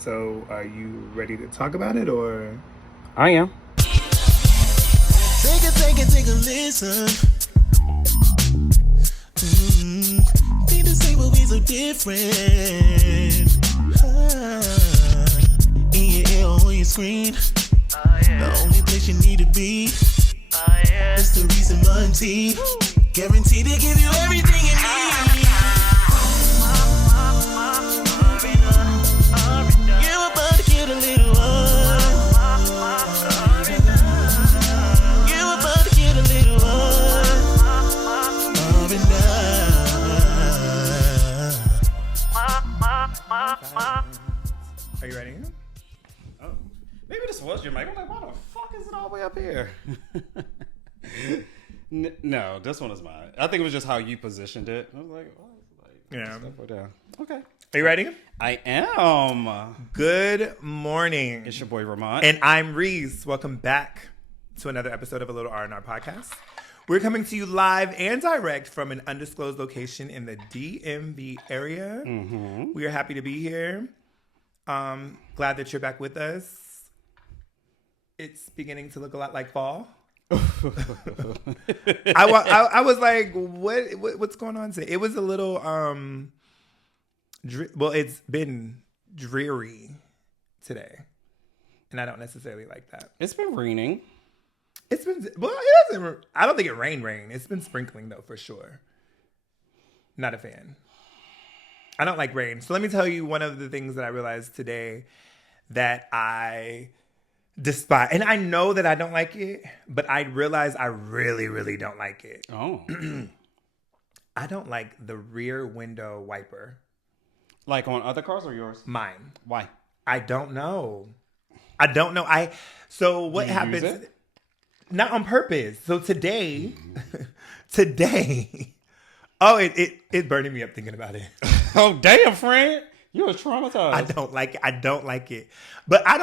So, are you ready to talk about it, or? I am. Take a listen. Need to say what we so different. In your ear or on your screen. The only place you need to be. It's the Reese and Monty. Guaranteed to give you everything you need. You're about to get a little You're about to get a little Are you ready? Oh, maybe this was your mic. I'm like, why the fuck is it all the way up here? No, this one is mine. I think it was just how you positioned it. I was like, Yeah. Step down. Okay. Are you ready? I am. Good morning. It's your boy Ramont. And I'm Reese. Welcome back to another episode of A Little R&R Podcast. We're coming to you live and direct from an undisclosed location in the DMV area. Mm-hmm. We are happy to be here. Glad that you're back with us. It's beginning to look a lot like fall. I was like, what's going on today? It was a little it's been dreary today, and I don't necessarily like that. It's been raining. It's been it hasn't. I don't think it rain. It's been sprinkling though, for sure. Not a fan. I don't like rain. So let me tell you one of the things that I realized today that I despise, and I know that I don't like it, but I realize I really, really don't like it. Oh. I don't like the rear window wiper. Like on other cars or yours? Mine. Why? I don't know. So what Do you happens? use it? Not on purpose. So today, it's burning me up thinking about it. Oh, damn, friend. You were traumatized. I don't like it. But I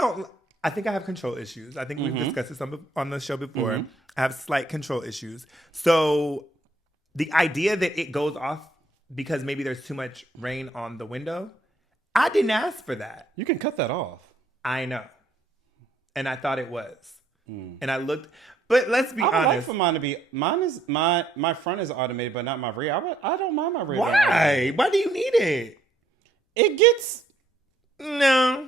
think I have control issues. I think we've discussed this on the show before. Mm-hmm. I have slight control issues. So the idea that it goes off because maybe there's too much rain on the window, I didn't ask for that. You can cut that off. I know. And I thought it was. And I looked, but let's be I would like honest. for mine to be, my front is automated, but not my rear. I don't mind my rear. Why? Why do you need it? It gets a little.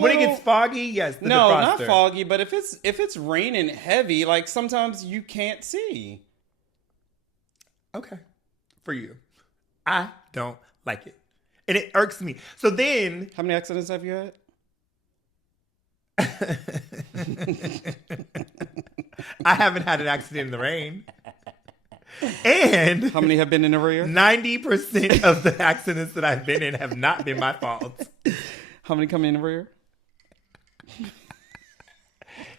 When it gets foggy, yes. The no, defroster. not foggy, but if it's raining heavy, like sometimes you can't see. Okay. For you. I don't like it. And it irks me. So then. How many accidents have you had? I haven't had an accident in the rain. And How many have been in the rear? 90% of the accidents that I've been in have not been my fault. How many come in the rear?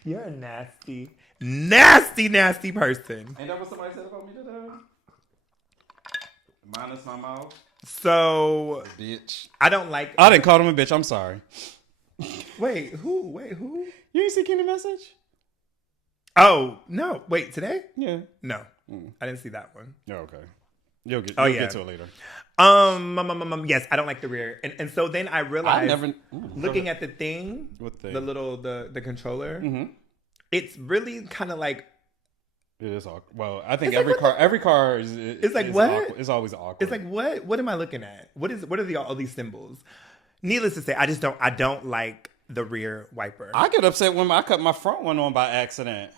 You're a nasty, nasty person. Ain't that what somebody said about me today? Minus my mouth. So, Bitch. I don't like. I didn't call him a bitch. I'm sorry. Wait, who? You ain't see Kenny message? Oh, no. Wait, today? Yeah. No. I didn't see that one. Yeah, okay. You'll get to it later. Yes, I don't like the rear. And so then I realized, looking at the thing, What thing? the controller, Mm-hmm. it's really kind of like, It is awkward. Well, I think It's like, every car is. It's like, is what? Awkward. It's always awkward. it's like, what am I looking at? What are all these symbols? Needless to say, I don't like the rear wiper. I get upset when I cut my front one on by accident.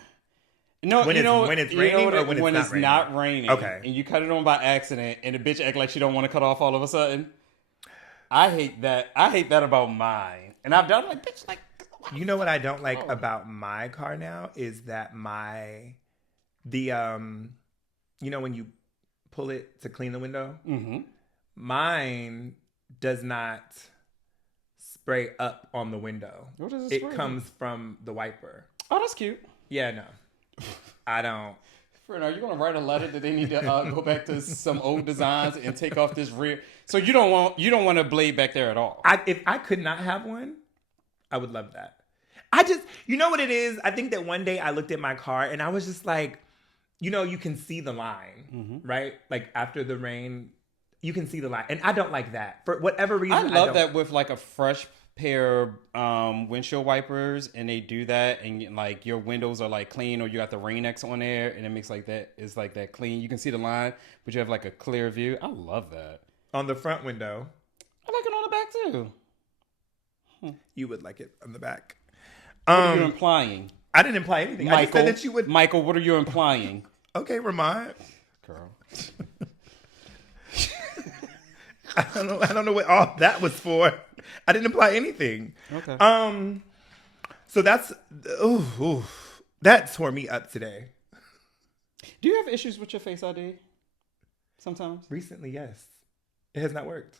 No, when it's raining or when it's not raining. Okay. And you cut it on by accident, and the bitch act like she don't want to cut off all of a sudden. I hate that. I hate that about mine. And I've done like, bitch, like. You know what I don't like about my car now is that when you pull it to clean the window, mine does not spray up on the window. What does it comes from the wiper. Oh, that's cute. Yeah, no. I don't. Friend, are you going to write a letter that they need to go back to some old designs and take off this rear? So you don't want a blade back there at all? If I could not have one, I would love that. You know what it is? I think that one day I looked at my car and I was just like, you can see the line, right? Like after the rain, you can see the line. And I don't like that. For whatever reason, I love that with like a fresh pair of windshield wipers and they do that and like your windows are like clean or you got the Rain X on there and it makes like that, it's like that clean. You can see the line, but you have like a clear view. I love that. On the front window. I like it on the back too. You would like it on the back. What are you implying? I didn't imply anything. Michael, I just said that you would. Michael, what are you implying? Okay, Ramont. Girl. I don't know what all that was for. I didn't imply anything. Okay. So that's that tore me up today. Do you have issues with your Face ID? Sometimes. Recently, yes. It has not worked.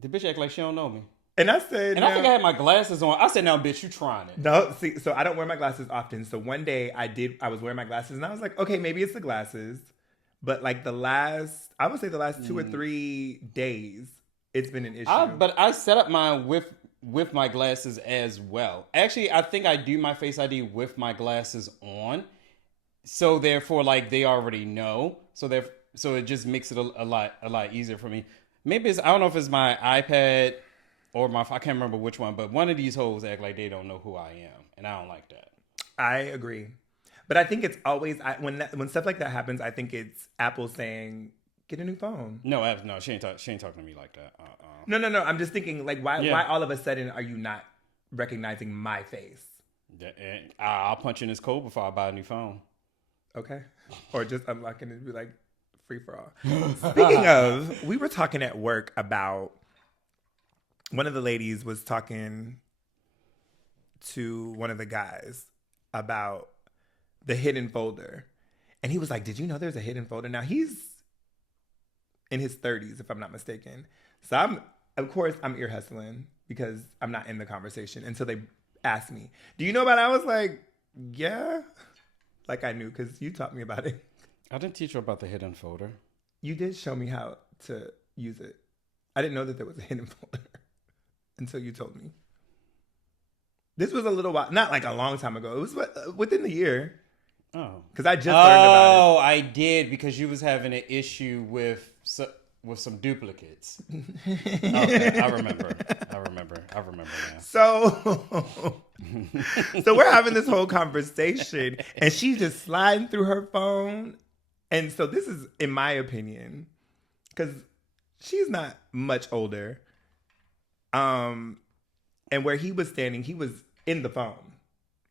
The bitch act like she don't know me. And I said, I think I had my glasses on. I said, "Now, bitch, you trying it?" No, see, so I don't wear my glasses often. So one day I was wearing my glasses and I was like, okay, maybe it's the glasses. But like I would say the last 2 or 3 days, it's been an issue. But I set up mine with my glasses as well. Actually, I think I do my Face ID with my glasses on. So therefore, like they already know. So it just makes it a lot easier for me. Maybe I don't know if it's my iPad or I can't remember which one, but one of these hoes act like they don't know who I am, and I don't like that. I agree. But I think it's always when stuff like that happens. I think it's Apple saying, "Get a new phone." No, she ain't talking to me like that. No. I'm just thinking like, why all of a sudden are you not recognizing my face? Yeah, and I'll punch in this code before I buy a new phone. Okay, or just unlock it and be like free for all. Speaking of, we were talking at work about one of the ladies was talking to one of the guys about the hidden folder. And he was like, did you know there's a hidden folder? Now he's in his 30s, if I'm not mistaken. So I'm ear hustling because I'm not in the conversation until they asked me, do you know about it? I was like, yeah. Like I knew because you taught me about it. I didn't teach you about the hidden folder. You did show me how to use it. I didn't know that there was a hidden folder until you told me. This was a little while, not like a long time ago. It was within the year. Oh, because I just learned about it. Oh, I did because you was having an issue with some duplicates. Okay, I remember now. So we're having this whole conversation, and she's just sliding through her phone. And so this is, in my opinion, because she's not much older. And where he was standing, he was in the phone,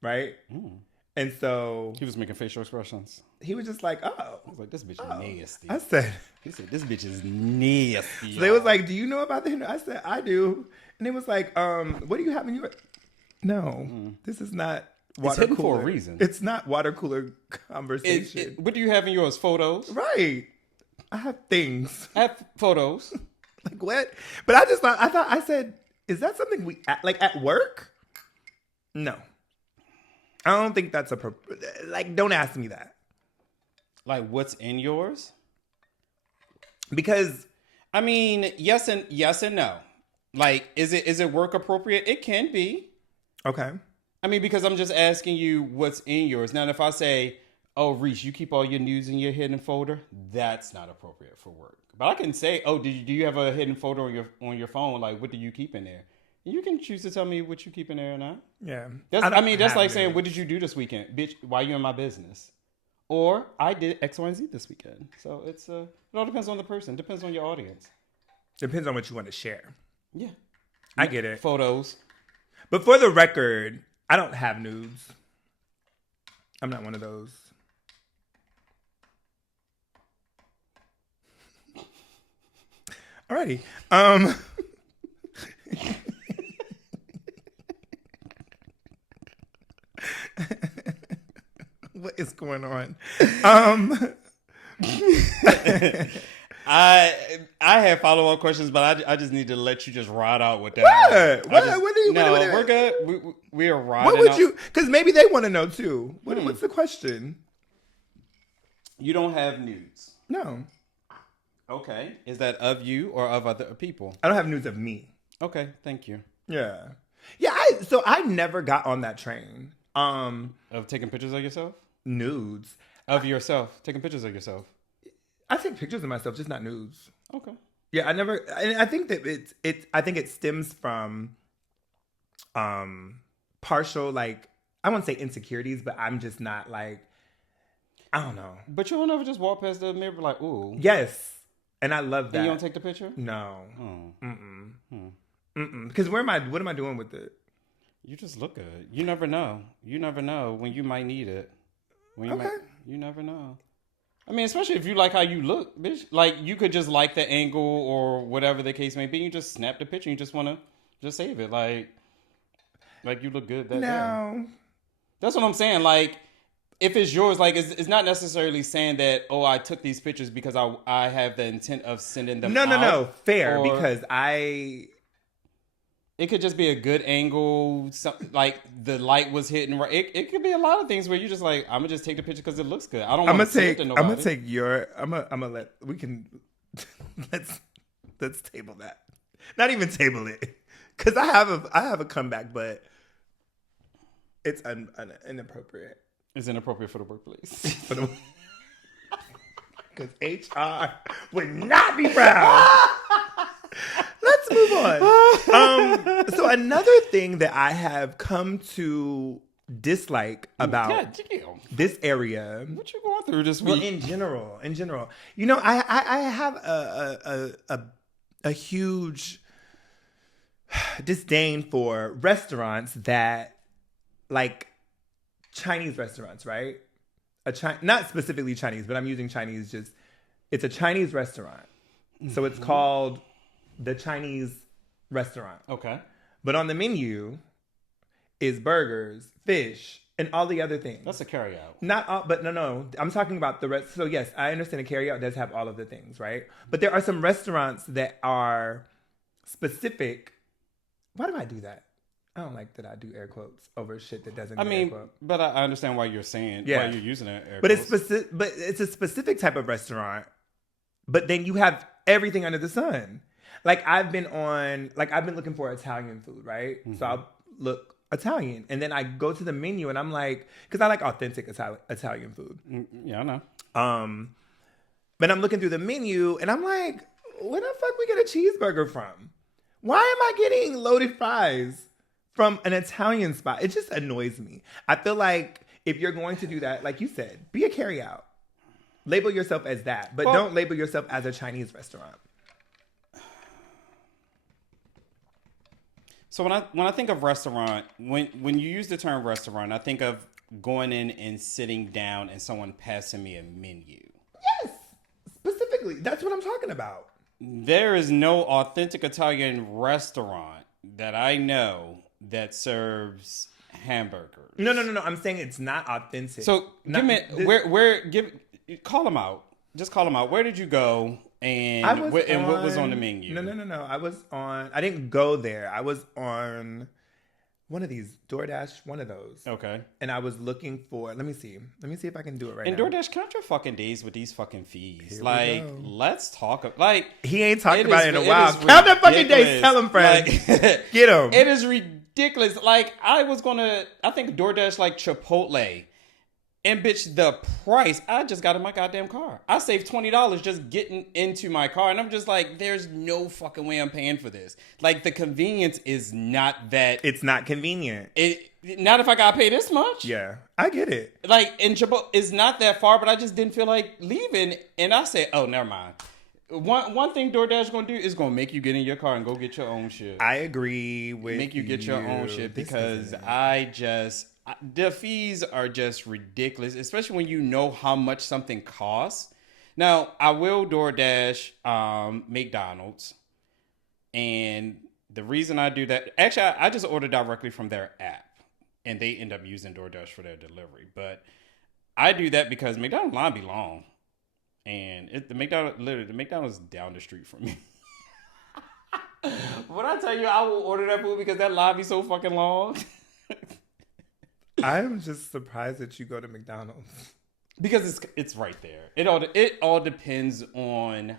right? Mm. And so he was making facial expressions. He was just like, "Oh," I was like, "This bitch is nasty." I said, "He said this bitch is nasty." So they was like, "Do you know about the hidden?" I said, "I do." And it was like, "What do you have in your?" No, this is not water it's hidden cooler. For a reason. It's not water cooler conversation. What do you have in yours? Photos, right? I have things. I have photos. Like what? But I said, is that something we like at work? No. I don't think that's like, don't ask me that. Like, what's in yours? Because, I mean, yes and no. Like, is it work appropriate? It can be. Okay. I mean, because I'm just asking you what's in yours. Now, if I say, "Oh, Reese, you keep all your nudes in your hidden folder," that's not appropriate for work. But I can say, "Oh, do you have a hidden folder on your phone? Like, what do you keep in there?" You can choose to tell me what you keep in there or not. Yeah. That's like saying, "What did you do this weekend? Bitch, why you in my business?" Or, "I did X, Y, and Z this weekend." So it all depends on the person. Depends on your audience. Depends on what you want to share. Yeah. I get it. Photos. But for the record, I don't have nudes. I'm not one of those. Alrighty. What is going on? I have follow-up questions, but I just need to let you just ride out with that. What? We're good. We are riding. What would you? Because maybe they want to know too. What's the question? You don't have nudes. No. Okay. Is that of you or of other people? I don't have nudes of me. Okay. Thank you. Yeah. Yeah. So I never got on that train. Of taking pictures of yourself? Nudes. Of yourself. Taking pictures of yourself. I take pictures of myself, just not nudes. Okay. Yeah, I never. And I think that I think it stems from partial, like, I won't say insecurities, but I'm just not like, I don't know. But you don't ever just walk past the mirror like, ooh. Yes. And I love that. And you don't take the picture? No. Oh. Because what am I doing with it? You just look good. You never know. You never know when you might need it. You never know. I mean, especially if you like how you look, bitch. Like, you could just like the angle or whatever the case may be. You just snap the picture and you just want to just save it. Like you look good that day. That's what I'm saying. Like, if it's yours, like, it's not necessarily saying that, oh, I took these pictures because I have the intent of sending them out. No. Fair, or because it could just be a good angle, like the light was hitting right. It could be a lot of things where you just like, I'm gonna just take the picture because it looks good. I don't want to send it to nobody. I'm gonna take your. I'm gonna let. We can. let's table that. Not even table it, because I have a comeback, but it's inappropriate. It's inappropriate for the workplace. Because HR would not be proud. Let's move on. So another thing that I have come to dislike about this area. What you going through this week? Well, in general, you know, I have a huge disdain for restaurants that, like, Chinese restaurants, right? Not specifically Chinese, but I'm using Chinese just, it's a Chinese restaurant. So it's called the Chinese restaurant. Okay. But on the menu is burgers, fish, and all the other things. That's a carryout. Not all, but no. I'm talking about the rest. So yes, I understand a carryout does have all of the things, right? But there are some restaurants that are specific. Why do I do that? I don't like that I do air quotes over shit that doesn't. Air quote. But I understand why you're saying why you're using it. But it's a specific type of restaurant. But then you have everything under the sun. Like I've been looking for Italian food, right? Mm-hmm. So I'll look Italian, and then I go to the menu, and I'm like, because I like authentic Italian food. Yeah, I know. But I'm looking through the menu, and I'm like, where the fuck we get a cheeseburger from? Why am I getting loaded fries from an Italian spot? It just annoys me. I feel like if you're going to do that, like you said, be a carryout. Label yourself as that, but don't label yourself as a Chinese restaurant. So when I think of restaurant, when you use the term restaurant, I think of going in and sitting down and someone passing me a menu. Yes, specifically, that's what I'm talking about. There is no authentic Italian restaurant that I know that serves hamburgers. No. I'm saying it's not authentic. So call them out. Just call them out. Where did you go? And what was on the menu? No. I didn't go there. I was on one of these, DoorDash, one of those. Okay. And I was looking for, let me see if I can do it right now. And DoorDash, count your fucking days with these fucking fees. Like, let's talk. Like, he ain't talked about it in a while. Count the fucking days. Tell him, friend. Like, get him. It is ridiculous. Like, I think DoorDash like Chipotle. And bitch, the price, I just got in my goddamn car. I saved $20 just getting into my car. And I'm just like, there's no fucking way I'm paying for this. Like, the convenience is not that. It's not convenient. Not if I got to pay this much. Yeah, I get it. Like, in Chipotle, it's not that far, but I just didn't feel like leaving. And I said, oh, never mind. One thing DoorDash going to do is going to make you get in your car and go get your own shit. I agree with Make you get your own shit because the fees are just ridiculous, especially when you know how much something costs. Now, I will DoorDash McDonald's. And the reason I do that, actually, I just order directly from their app. And they end up using DoorDash for their delivery. But I do that because McDonald's line be long. And the McDonald's down the street from me. When I tell you I will order that food because that line be so fucking long. I'm just surprised that you go to McDonald's. Because it's right there. It all depends on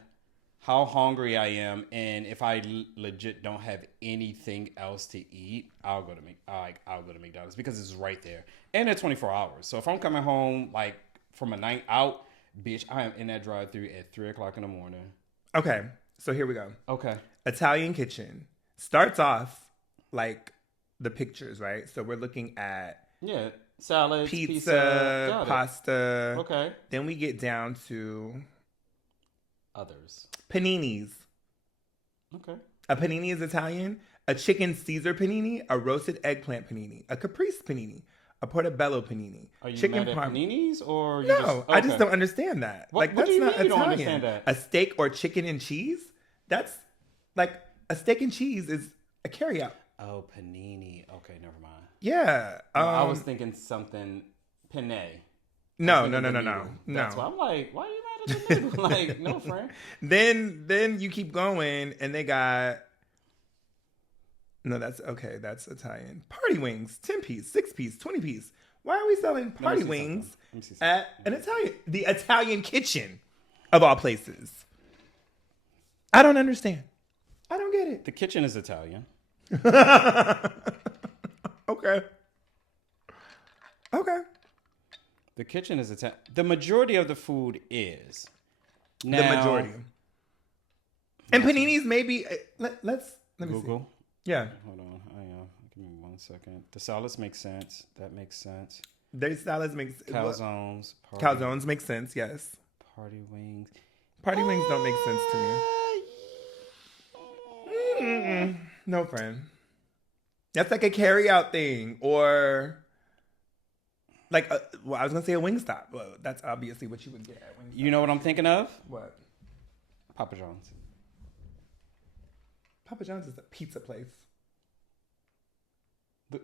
how hungry I am, and if I legit don't have anything else to eat, I'll go to McDonald's because it's right there, and it's 24 hours. So if I'm coming home like from a night out, bitch, I am in that drive-thru at 3:00 in the morning. Okay, so here we go. Okay, Italian kitchen starts off like the pictures, right? So we're looking at salads, pizza, pasta. Okay. Then we get down to others. Paninis. Okay. A panini is Italian. A chicken Caesar panini, a roasted eggplant panini, a caprese panini, a portobello panini. Are you mad at paninis or you I just don't understand that. What That's do you not mean you Italian. don't understand that? A steak or chicken and cheese? That's like a steak and cheese is a carryout. Oh, panini. Okay, never mind. Yeah. I was thinking something penne. No. That's why I'm like, why are you mad at the noodle? Like, no, friend. Then you keep going, and they got. No, that's okay. That's Italian. Party wings, 10-piece, 6-piece, 20-piece. Why are we selling party wings at the Italian kitchen of all places? I don't understand. I don't get it. The kitchen is Italian. Okay. The kitchen is Italian. The majority of the food is. Now, the majority. And paninis maybe. Let me Google. see. Yeah. Hold on. Give me 1 second. The salads make sense. That makes sense. Their salads make sense. Calzones. Calzones make sense, yes. Party wings. Party wings don't make sense to me. No, friend. That's like a carry-out thing. Or like, I was going to say a Wingstop. Well, that's obviously what you would get at Wingstop. You know what I'm thinking of? What? Papa John's. Papa John's is a pizza place.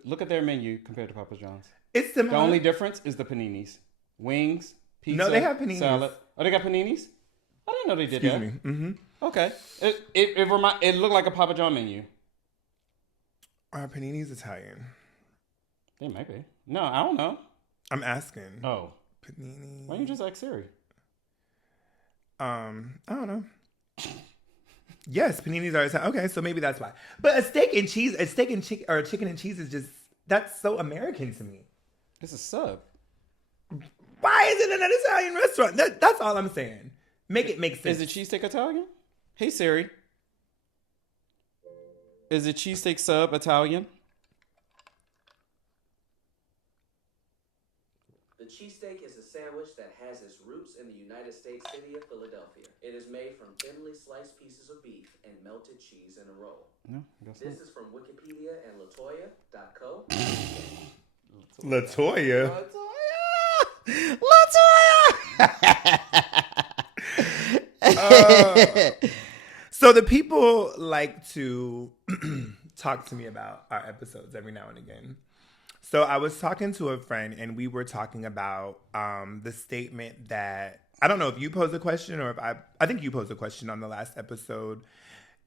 Look at their menu compared to Papa John's. It's similar. The only difference is the paninis. Wings, pizza, no, they have paninis. Salad. Oh, they got paninis? I didn't know they did that. Excuse me. Mm-hmm. Okay. It looked like a Papa John menu. Are paninis Italian? They might be. No, I don't know. I'm asking. Oh. Panini. Why don't you just ask Siri? I don't know. Yes, paninis are Italian. Okay, so maybe that's why. But a steak and chicken and cheese is just, that's so American to me. It's a sub. Why is it in an Italian restaurant? That's all I'm saying. Make it make sense. Is the cheesesteak Italian? Hey Siri. Is the cheesesteak sub Italian? The cheesesteak is a sandwich that has its roots in the United States city of Philadelphia. It is made from thinly sliced pieces of beef and melted cheese in a roll. No, I guess This not. is from Wikipedia and Latoya.co. Latoya. So the people like to talk to me about our episodes every now and again. So I was talking to a friend and we were talking about the statement that, I don't know if you posed a question or if I think you posed a question on the last episode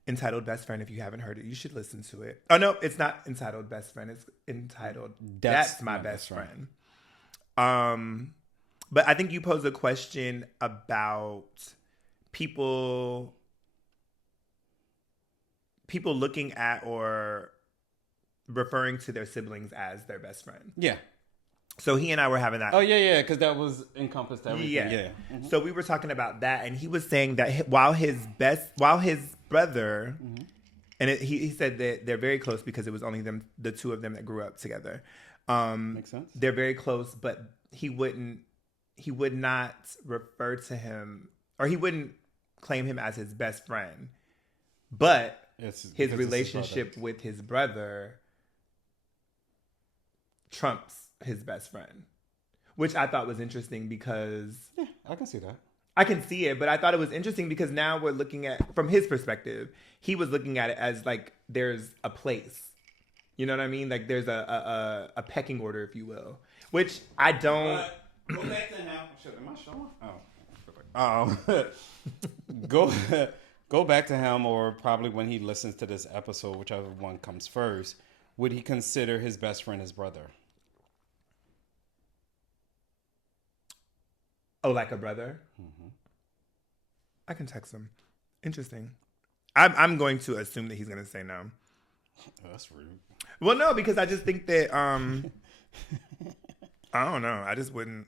entitled Best Friend. If you haven't heard it, you should listen to it. Oh no, it's not entitled Best Friend. It's entitled That's My Best Friend. But I think you posed a question about people looking at or referring to their siblings as their best friend. Yeah. So he and I were having that. Oh yeah, because that was encompassed everything. Yeah. Mm-hmm. So we were talking about that, and he was saying that while his brother, and he said that they're very close because it was only the two of them that grew up together. Makes sense. They're very close, but he would not refer to him, or he wouldn't claim him as his best friend, but his relationship with his brother trumps his best friend, which I thought was interesting because I can see that. I can see it, but I thought it was interesting because now we're looking at, from his perspective, he was looking at it as like there's a place. You know what I mean? Like there's a pecking order, if you will, which I don't. Go back to him. Am I showing? Oh. Go back to him, or probably when he listens to this episode, whichever one comes first. Would he consider his best friend his brother? Oh, like a brother? Mm-hmm. I can text him. Interesting. I'm going to assume that he's going to say no. Oh, that's rude. Well, no, because I just think that I don't know. I just wouldn't.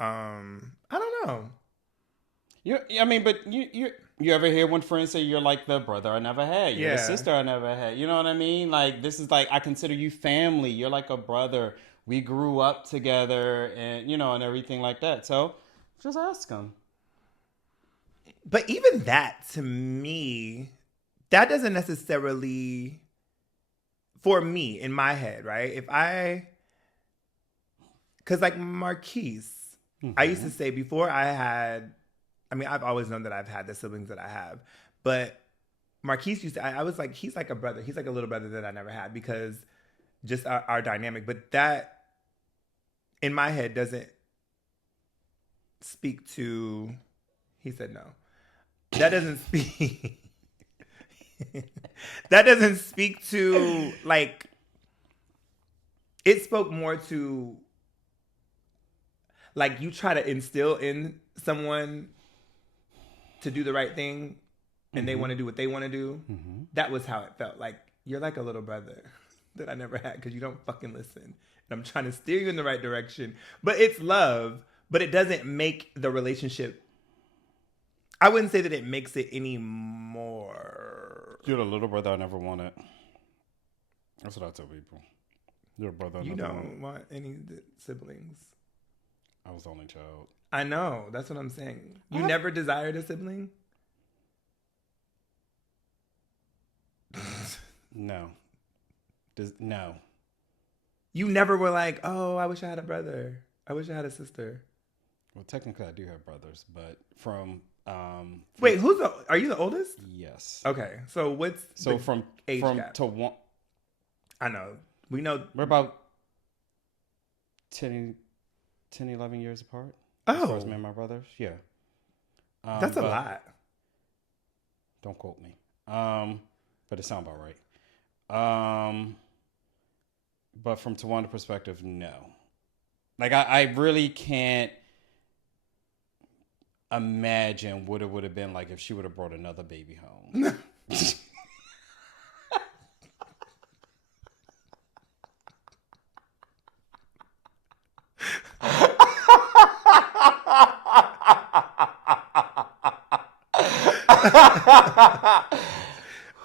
I don't know. You're You ever hear when friends say you're like the brother I never had, you're the sister I never had? You know what I mean? Like, this is like, I consider you family. You're like a brother. We grew up together, and and everything like that. So just ask them. But even that, to me, that doesn't necessarily, for me, in my head, right? Because like Marquise, I used to say before I've always known that I've had the siblings that I have. But Marquise used to, I was like, he's like a brother. He's like a little brother that I never had because just our dynamic. But that, in my head, doesn't speak to, he said no. That doesn't speak, that doesn't speak to, like, it spoke more to, like, you try to instill in someone to do the right thing and they want to do what they want to do. That was how it felt. Like, you're like a little brother that I never had because you don't fucking listen. And I'm trying to steer you in the right direction. But it's love, but it doesn't make the relationship, I wouldn't say that it makes it any more. You're the little brother I never wanted. That's what I tell people. You're a brother I never wanted. You don't want any siblings. I was the only child. I know. That's what I'm saying. You never desired a sibling? No. No. You never were like, oh, I wish I had a brother. I wish I had a sister. Well, technically, I do have brothers, but from wait, are you the oldest? Yes. Okay, so what's from age gap? To one? I know. We know We're about 10, 11 years apart. Oh, as far as me and my brothers, yeah. That's a lot. Don't quote me. But it sounds about right. But from Tawanda's perspective, no. Like, I really can't imagine what it would have been like if she would have brought another baby home.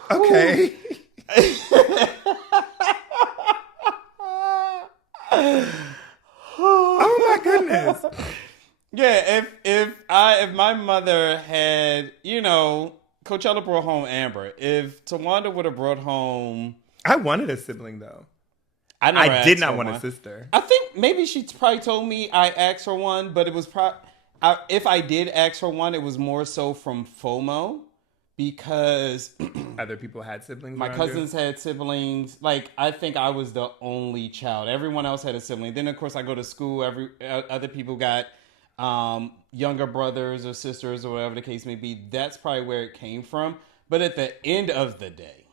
Okay. Oh my goodness. Yeah, if my mother had, Coachella brought home Amber. If Tawanda would have brought home, I wanted a sibling though. I did not want a sister. I think maybe she probably told me I asked for one, but it was if I did ask for one, it was more so from FOMO because other people had siblings. My cousins had siblings. Like, I think I was the only child. Everyone else had a sibling. Then of course I go to school. Other people got younger brothers or sisters or whatever the case may be. That's probably where it came from. But at the end of the day,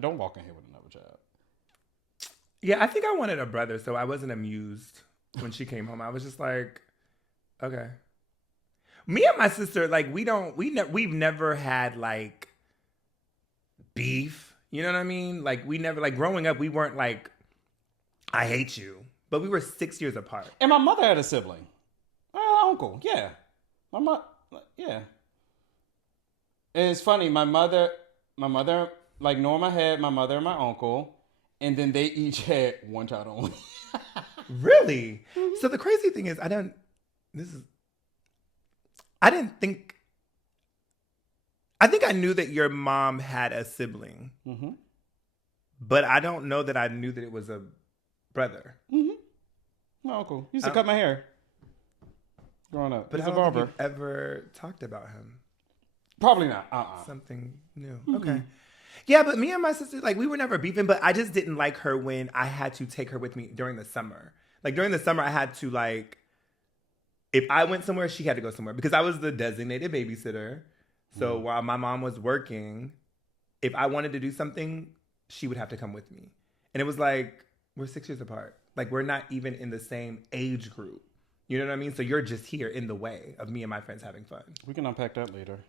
don't walk in here with another child. Yeah, I think I wanted a brother, so I wasn't amused when she came home. I was just like, okay. Me and my sister, like, we've never had like beef. You know what I mean? Like, we never, like, growing up, we weren't like, I hate you. But we were 6 years apart. And my mother had a sibling. Uncle, yeah. My mother, yeah. And it's funny, my mother, like Norma had my mother and my uncle, and then they each had one child only. Really? Mm-hmm. So the crazy thing is, I didn't think, I think I knew that your mom had a sibling. Mm-hmm. But I don't know that I knew that it was a brother. Mm-hmm. My uncle used to cut my hair growing up. But he's I a don't barber. think you've ever talked about him. Probably not. Something new. Mm-hmm. Okay. Yeah, but me and my sister, like, we were never beefing, but I just didn't like her when I had to take her with me during the summer. Like, during the summer, I had to, like, if I went somewhere, she had to go somewhere because I was the designated babysitter. So while my mom was working, if I wanted to do something, she would have to come with me. And it was like, we're 6 years apart. Like, we're not even in the same age group. You know what I mean? So you're just here in the way of me and my friends having fun. We can unpack that later.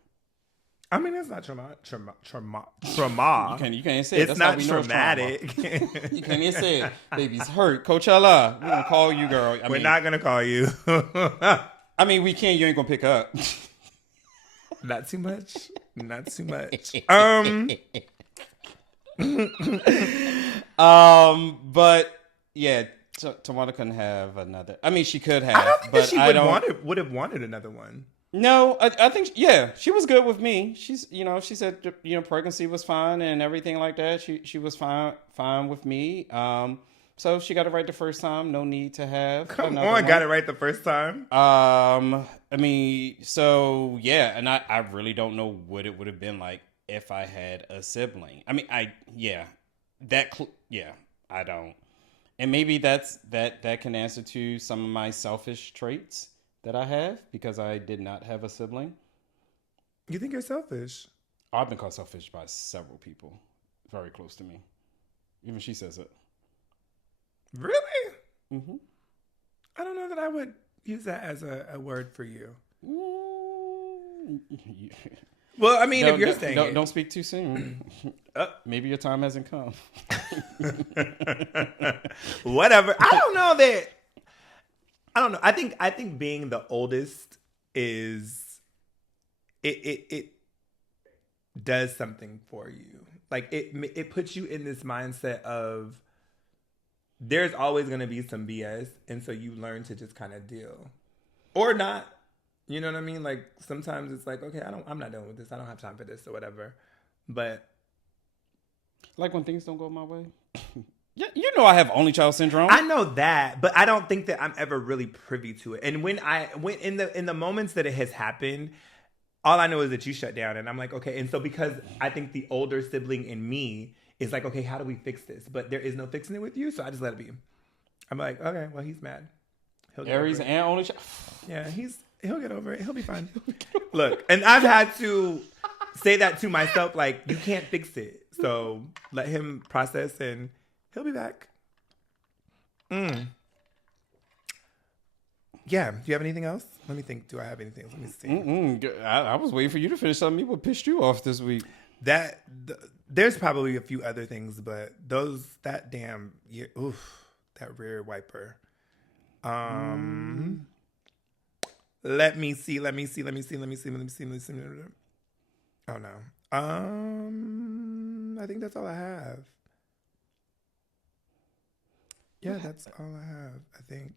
I mean, it's not trauma. You can't say it. It's That's not how we know traumatic. You can't even say it. Baby's hurt. Coachella, we're going to call you, girl. We're not going to call you. I mean, we can. You ain't going to pick up. Not too much. Not too much. But yeah, Tawana couldn't have another. I mean, she could have. I don't think but that she would have wanted another one. No, I think she was good with me. She said pregnancy was fine and everything like that. She was fine with me. So she got it right the first time. No need to have. Come on, got it right the first time. I mean, so yeah, and I really don't know what it would have been like if I had a sibling. I mean, I don't. And maybe that can answer to some of my selfish traits that I have because I did not have a sibling. You think you're selfish? I've been called selfish by several people very close to me. Even she says it. Really? Mm-hmm. I don't know that I would use that as a word for you. Well, I mean, if you're saying it. Don't speak too soon. Maybe your time hasn't come. Whatever. I don't know that. I don't know. I think being the oldest is it does something for you. Like it puts you in this mindset of there's always going to be some BS, and so you learn to just kind of deal or not. You know what I mean? Like sometimes it's like, okay, I'm not dealing with this. I don't have time for this or whatever. But like when things don't go my way. Yeah, you know I have only child syndrome. I know that, but I don't think that I'm ever really privy to it. And when in the moments that it has happened, all I know is that you shut down, and I'm like, okay. And so because I think the older sibling in me is like, okay, how do we fix this? But there is no fixing it with you, so I just let it be. I'm like, okay, well, he's mad. Aries and only child. Yeah, he'll get over it. He'll be fine. Look, and I've had to say that to myself, like, you can't fix it. So let him process and he'll be back. Yeah. Do you have anything else? Let me think. Do I have anything else? Let me see. I was waiting for you to finish telling me what pissed you off this week. There's probably a few other things, but that rear wiper. Let me see. Oh no. I think that's all I have. Yeah, that's all I have, I think.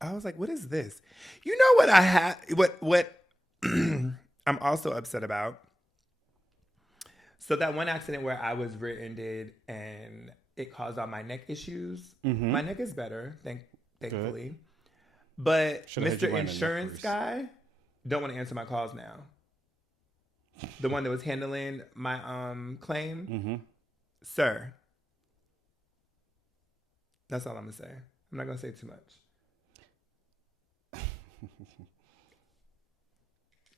I was like, what is this? You know what I have? What I'm also upset about? So that one accident where I was rear-ended and it caused all my neck issues. Mm-hmm. My neck is better, thankfully. Good. But Mr. Insurance guy don't want to answer my calls now. The one that was handling my claim. Mm-hmm. Sir. That's all I'm going to say. I'm not going to say too much.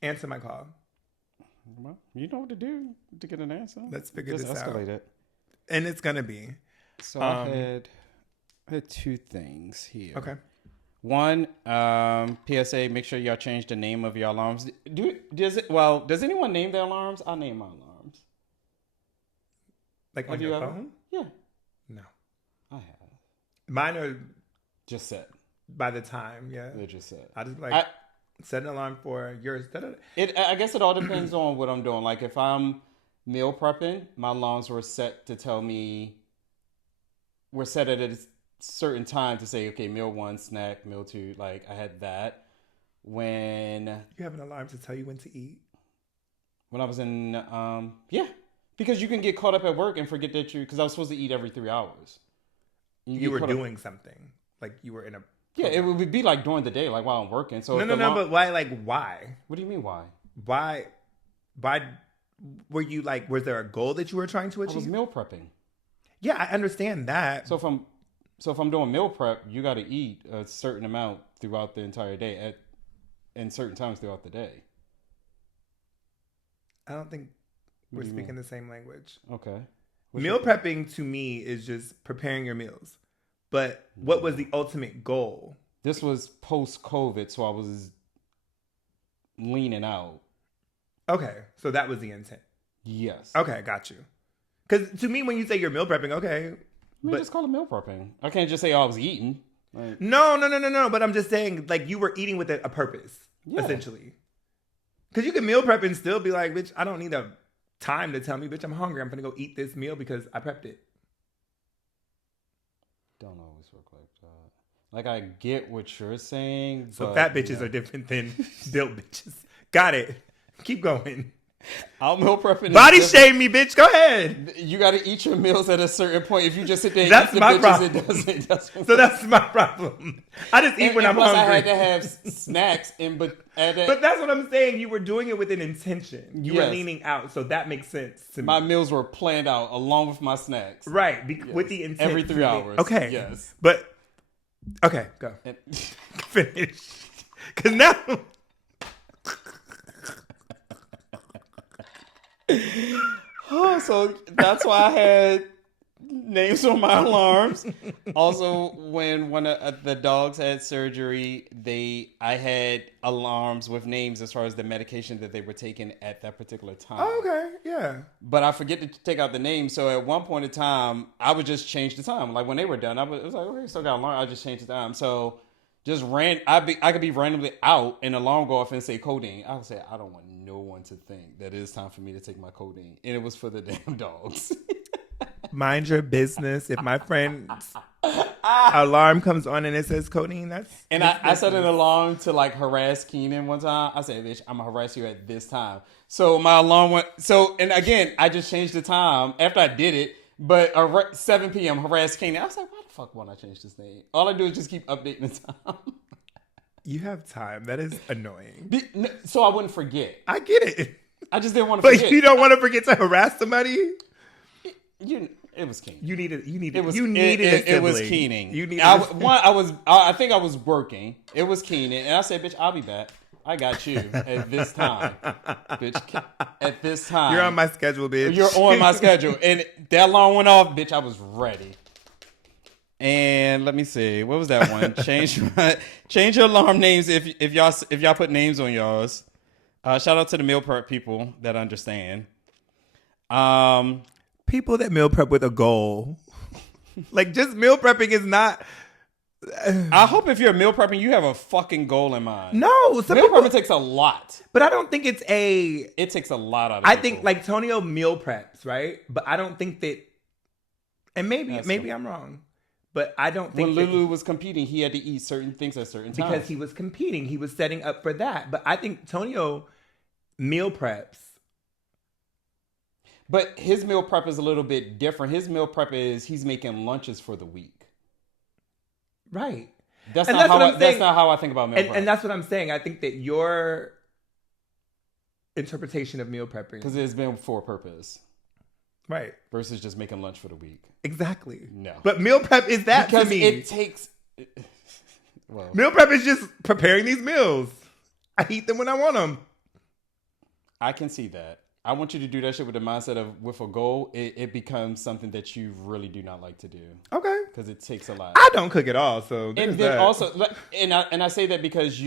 Answer my call. Well, you know what to do to get an answer. Let's figure this out. Just escalate it. And it's going to be. So I had two things here. Okay. One, PSA, make sure y'all change the name of your alarms. Does anyone name their alarms? I name my alarms. Like on your phone? Yeah. No. I have. Mine are just set. By the time, yeah. They're just set. I just set an alarm for yours. I guess it all depends on what I'm doing. Like if I'm meal prepping, my alarms were set to tell me, we're set at a certain time to say, okay, meal 1, snack, meal 2. Like I had that. When you have an alarm to tell you when to eat? When I was in, because you can get caught up at work and forget that because I was supposed to eat every 3 hours. You were doing something. Like you were in a... Yeah, it would be like during the day, like while I'm working. So No, but why? Like, why? What do you mean, why? Why were you like, was there a goal that you were trying to achieve? I was meal prepping. Yeah, I understand that. So if I'm doing meal prep, you got to eat a certain amount throughout the entire day and certain times throughout the day. I don't think we're speaking the same language. Okay. Meal prepping to me is just preparing your meals. But what was the ultimate goal? This was post-COVID, so I was leaning out. Okay, so that was the intent. Yes. Okay, got you. Because to me, when you say you're meal prepping, okay. Just call it meal prepping. I can't just say I was eating. Like, No. But I'm just saying, like, you were eating with a purpose, essentially. Because you can meal prep and still be like, bitch, I don't need a time to tell me, bitch, I'm hungry. I'm going to go eat this meal because I prepped it. Don't always work like that. Like, I get what you're saying. So but, fat bitches are different than built bitches. Got it. Keep going. I'll meal prepping. Body shame me, bitch. Go ahead. You got to eat your meals at a certain point. If you just sit there and That's eat the my bitches, problem. it doesn't. So that's my problem. I just eat when I'm plus hungry. I had to have snacks, but that's what I'm saying. You were doing it with an intention. You were Yes. leaning out, so that makes sense to me. my meals were planned out along with my snacks. Right, with the intent. Every 3 hours. Okay. Yes. But, okay, go. And- Finish. Because now... Oh, so that's why I had names on my alarms. Also, when one of the dogs had surgery, I had alarms with names as far as the medication that they were taking at that particular time. Oh, okay, yeah. But I forget to take out the name. So at one point in time, I would just change the time. Like when they were done, it was like, okay, still got an alarm. I just changed the time. So just I could be randomly out and alarm go off and say codeine. I would say, I don't want no one to think that it is time for me to take my codeine. And it was for the damn dogs. Mind your business. If my friend's alarm comes on and it says codeine, that's... And I set an alarm to like harass Keenan one time. I said, bitch, I'm going to harass you at this time. So my alarm went... and again, I just changed the time after I did it. But 7 p.m. harass Keenan. I was like, why the fuck won't I change this name? All I do is just keep updating the time. You have time. That is annoying. So I wouldn't forget. I get it. I just didn't want to forget. But you don't want to forget to harass somebody? It was Keenan. It was Keenan. I think I was working. It was Keenan. And I said, bitch, I'll be back. I got you at this time. Bitch, at this time. You're on my schedule, bitch. You're on my schedule. And that alarm went off, bitch, I was ready. And let me see. What was that one? Change your alarm names if y'all put names on yours. Shout out to the meal prep people that understand. People that meal prep with a goal. Like, just meal prepping is not... I hope if you're meal prepping, you have a fucking goal in mind. No. Meal prepping takes a lot. But I don't think it's a... It takes a lot out of I people. think, like, Tonio meal preps, right? But I don't think that... And maybe I'm wrong. But I don't think when Lulu was competing, he had to eat certain things at certain times. Because he was competing. He was setting up for that. But I think Tonio meal preps. But his meal prep is a little bit different. His meal prep is he's making lunches for the week. Right. That's not how I think about meal prep. And that's what I'm saying. I think that your interpretation of meal prepping... Because it's been for a purpose. Right. Versus just making lunch for the week. Exactly. No. But meal prep is that because to me. It takes... Well, meal prep is just preparing these meals. I eat them when I want them. I can see that. I want you to do that shit with the mindset of with a goal. It becomes something that you really do not like to do. Okay. Because it takes a lot. I don't cook at all, so and then that. Also, and I say that because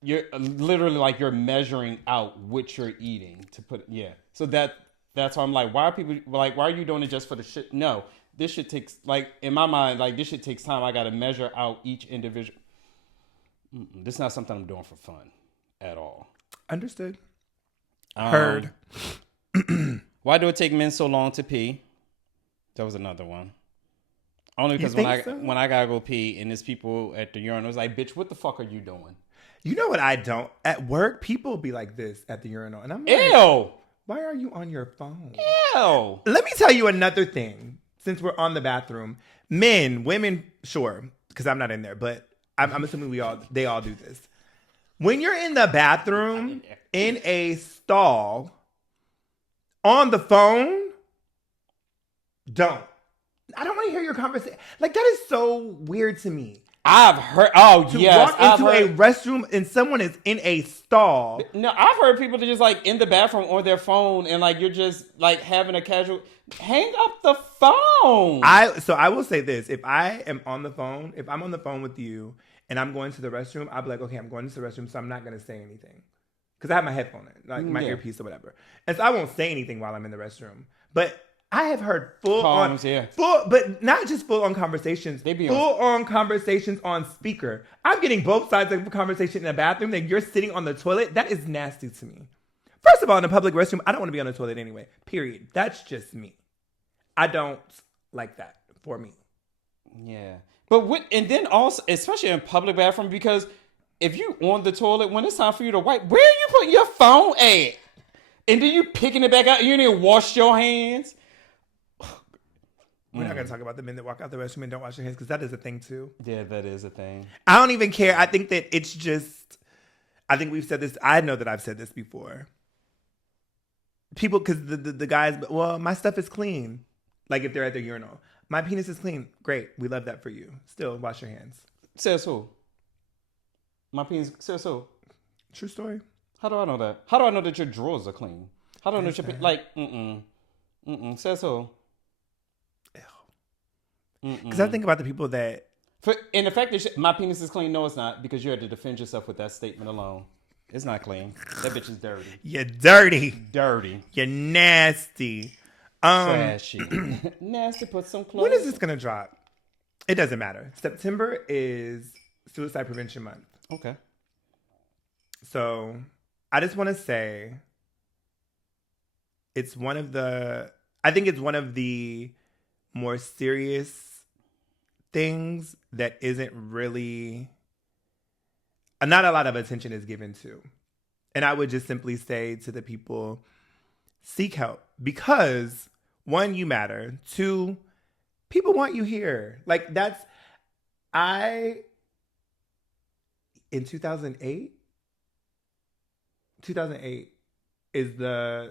you're literally like you're measuring out what you're eating to put. Yeah. So that's why I'm like, why are you doing it just for the shit? No, this shit takes, like, in my mind, like, this shit takes time. I got to measure out each individual. This is not something I'm doing for fun at all. Understood. Heard. Why do it take men so long to pee? That was another one. Only because when I gotta go pee and there's people at the urinal, it's like, bitch, what the fuck are you doing? You know what I don't? At work, people be like this at the urinal. And I'm like, ew! Why are you on your phone? Ew! Let me tell you another thing. Since we're on the bathroom, men, women, sure, because I'm not in there, but I'm assuming they all do this. When you're in the bathroom, in a stall, on the phone, don't. I don't want to hear your conversation. Like, that is so weird to me. I've heard. Oh, to yes. walk into a restroom and someone is in a stall. No, I've heard people that just like in the bathroom on their phone and like you're just like having a casual. Hang up the phone. So I will say this: if I'm on the phone with you and I'm going to the restroom, I'll be like, okay, I'm going to the restroom, so I'm not going to say anything because I have my headphone in, like my earpiece or whatever, and so I won't say anything while I'm in the restroom. But I have heard full Poems, on, yeah. but not just full on conversations. They be full on conversations on speaker. I'm getting both sides of the conversation in the bathroom. That you're sitting on the toilet. That is nasty to me. First of all, in a public restroom, I don't want to be on the toilet anyway. Period. That's just me. I don't like that for me. Yeah. And then also, especially in public bathroom, because if you on the toilet, when it's time for you to wipe, where are you putting your phone at? And then you picking it back out, you didn't wash your hands. We're not going to talk about the men that walk out the restroom and don't wash their hands, because that is a thing too. Yeah, that is a thing. I don't even care. I think that it's just, I think we've said this. I know that I've said this before. People, because the guys, well, my stuff is clean. Like if they're at the urinal. My penis is clean. Great. We love that for you. Still, wash your hands. Says who? My penis says who? True story. How do I know that? How do I know that your drawers are clean? How do I know that your says who? Because I think about the people that... And the fact that my penis is clean, no, it's not. Because you had to defend yourself with that statement alone. It's not clean. That bitch is dirty. You're dirty. Dirty. You're nasty. Trashy. Nasty, put some clothes. When is this going to drop? It doesn't matter. September is Suicide Prevention Month. Okay. So I just want to say I think it's one of the more serious things that isn't really, not a lot of attention is given to. And I would just simply say to the people, seek help, because 1, you matter. 2, people want you here. Like in 2008 is I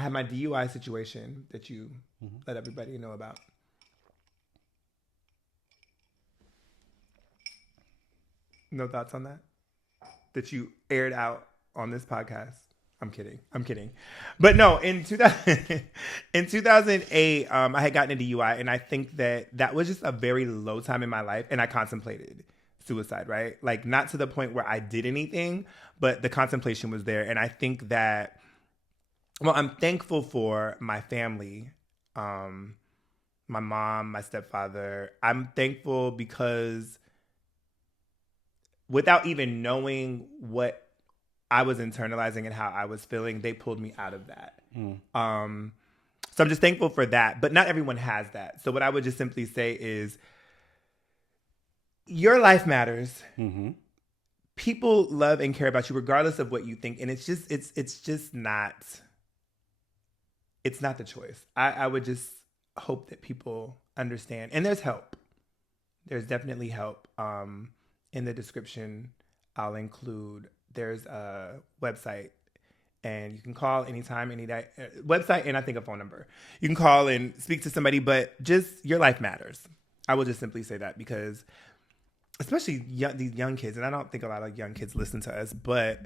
had my DUI situation that you let everybody know about. No thoughts on that? That you aired out on this podcast? I'm kidding. But no, in 2008, I had gotten a DUI, and I think that was just a very low time in my life, and I contemplated suicide, right? Like, not to the point where I did anything, but the contemplation was there. And I think that, well, I'm thankful for my family, my mom, my stepfather. I'm thankful because without even knowing what I was internalizing and how I was feeling, they pulled me out of that. So I'm just thankful for that, but not everyone has that. So what I would just simply say is, your life matters. Mm-hmm. People love and care about you regardless of what you think. And it's just not, it's not the choice. I would just hope that people understand. And there's help. There's definitely help. In the description, I'll include, there's a website, and you can call anytime, any day. Website, and I think a phone number. You can call and speak to somebody, but just your life matters. I will just simply say that, because especially these young kids, and I don't think a lot of young kids listen to us, but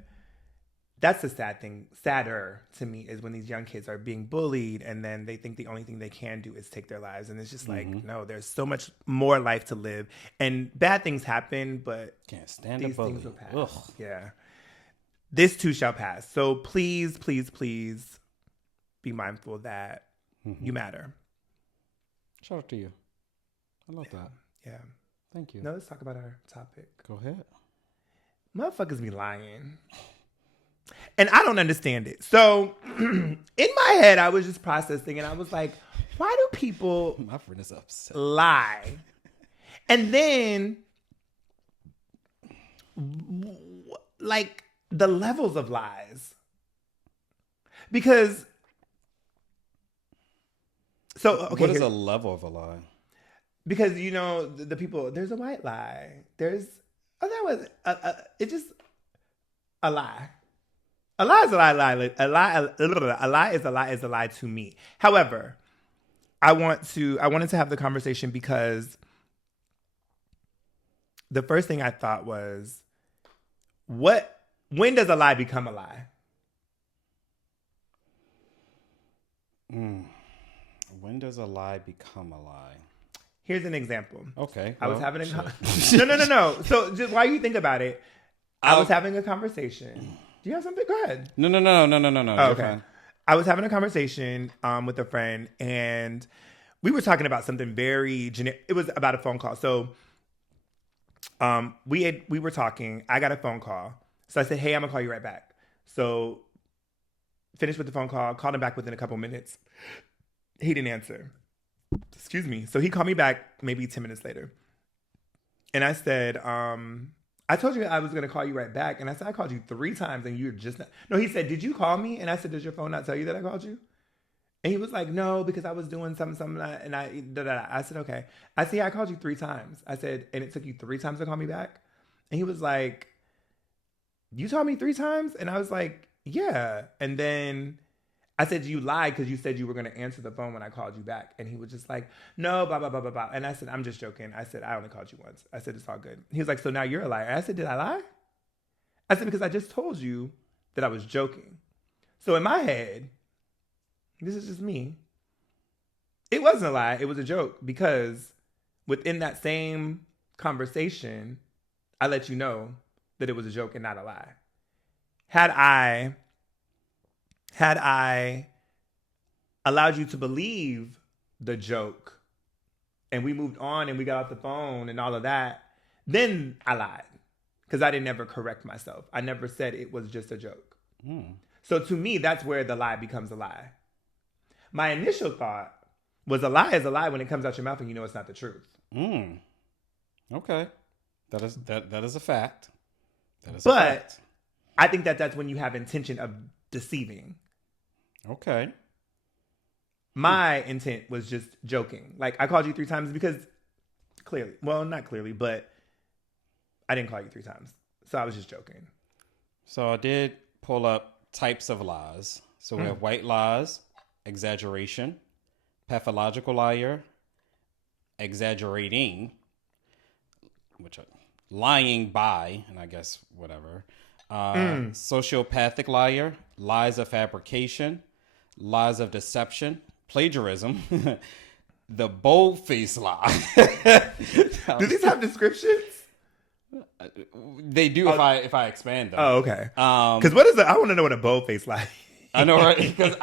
that's the sad thing. Sadder to me is when these young kids are being bullied, and then they think the only thing they can do is take their lives. And it's just like, no, there's so much more life to live. And bad things happen, but can't stand these a bully. things will pass. Ugh. Yeah. This too shall pass. So please, please, please be mindful that you matter. Shout out to you. I love that. Yeah. Thank you. Now let's talk about our topic. Go ahead. Motherfuckers be lying. And I don't understand it. So in my head, I was just processing, and I was like, why do people My friend is upset. lie? And then, like, the levels of lies. Because, so, okay. What is a level of a lie? Because, you know, the people, there's a white lie. There's, it's just a lie. A lie is a lie. A lie is a lie to me. However, I wanted to have the conversation because the first thing I thought was, when does a lie become a lie? When does a lie become a lie? Here's an example. Okay. I was having no. So just while you think about it, I was having a conversation. Do you have something? Go ahead. No. Oh, okay. I was having a conversation with a friend, and we were talking about something very generic. It was about a phone call. So we were talking. I got a phone call. So I said, hey, I'm going to call you right back. So finished with the phone call, called him back within a couple minutes. He didn't answer. Excuse me. So he called me back maybe 10 minutes later. And I said, I told you I was going to call you right back. And I said, I called you 3 times and you're just not. No, he said, did you call me? And I said, does your phone not tell you that I called you? And he was like, no, because I was doing something. And I said, okay. I said, yeah, I called you 3 times. I said, and it took you 3 times to call me back? And he was like, you told me 3 times? And I was like, yeah. And then I said, you lied because you said you were going to answer the phone when I called you back. And he was just like, no, blah, blah, blah, blah, blah. And I said, I'm just joking. I said, I only called you once. I said, it's all good. He was like, so now you're a liar. And I said, did I lie? I said, because I just told you that I was joking. So in my head, this is just me. It wasn't a lie. It was a joke because within that same conversation, I let you know that it was a joke and not a lie. Had I allowed you to believe the joke and we moved on and we got off the phone and all of that, then I lied because I didn't ever correct myself. I never said it was just a joke. So to me, that's where the lie becomes a lie. My initial thought was a lie is a lie when it comes out your mouth and you know it's not the truth. Okay. That is a fact. But I think that's when you have intention of deceiving. Okay. My intent was just joking. Like, I called you 3 times because clearly, well, not clearly, but I didn't call you 3 times. So I was just joking. So I did pull up types of lies. So we have white lies, exaggeration, pathological liar, exaggerating, lying by, and I guess whatever, sociopathic liar, lies of fabrication, lies of deception, plagiarism, the bold-faced lie. Do these have descriptions? They do if I expand them. Oh, okay. Because what is it? I want to know what a bold-faced lie is. I know, right? Because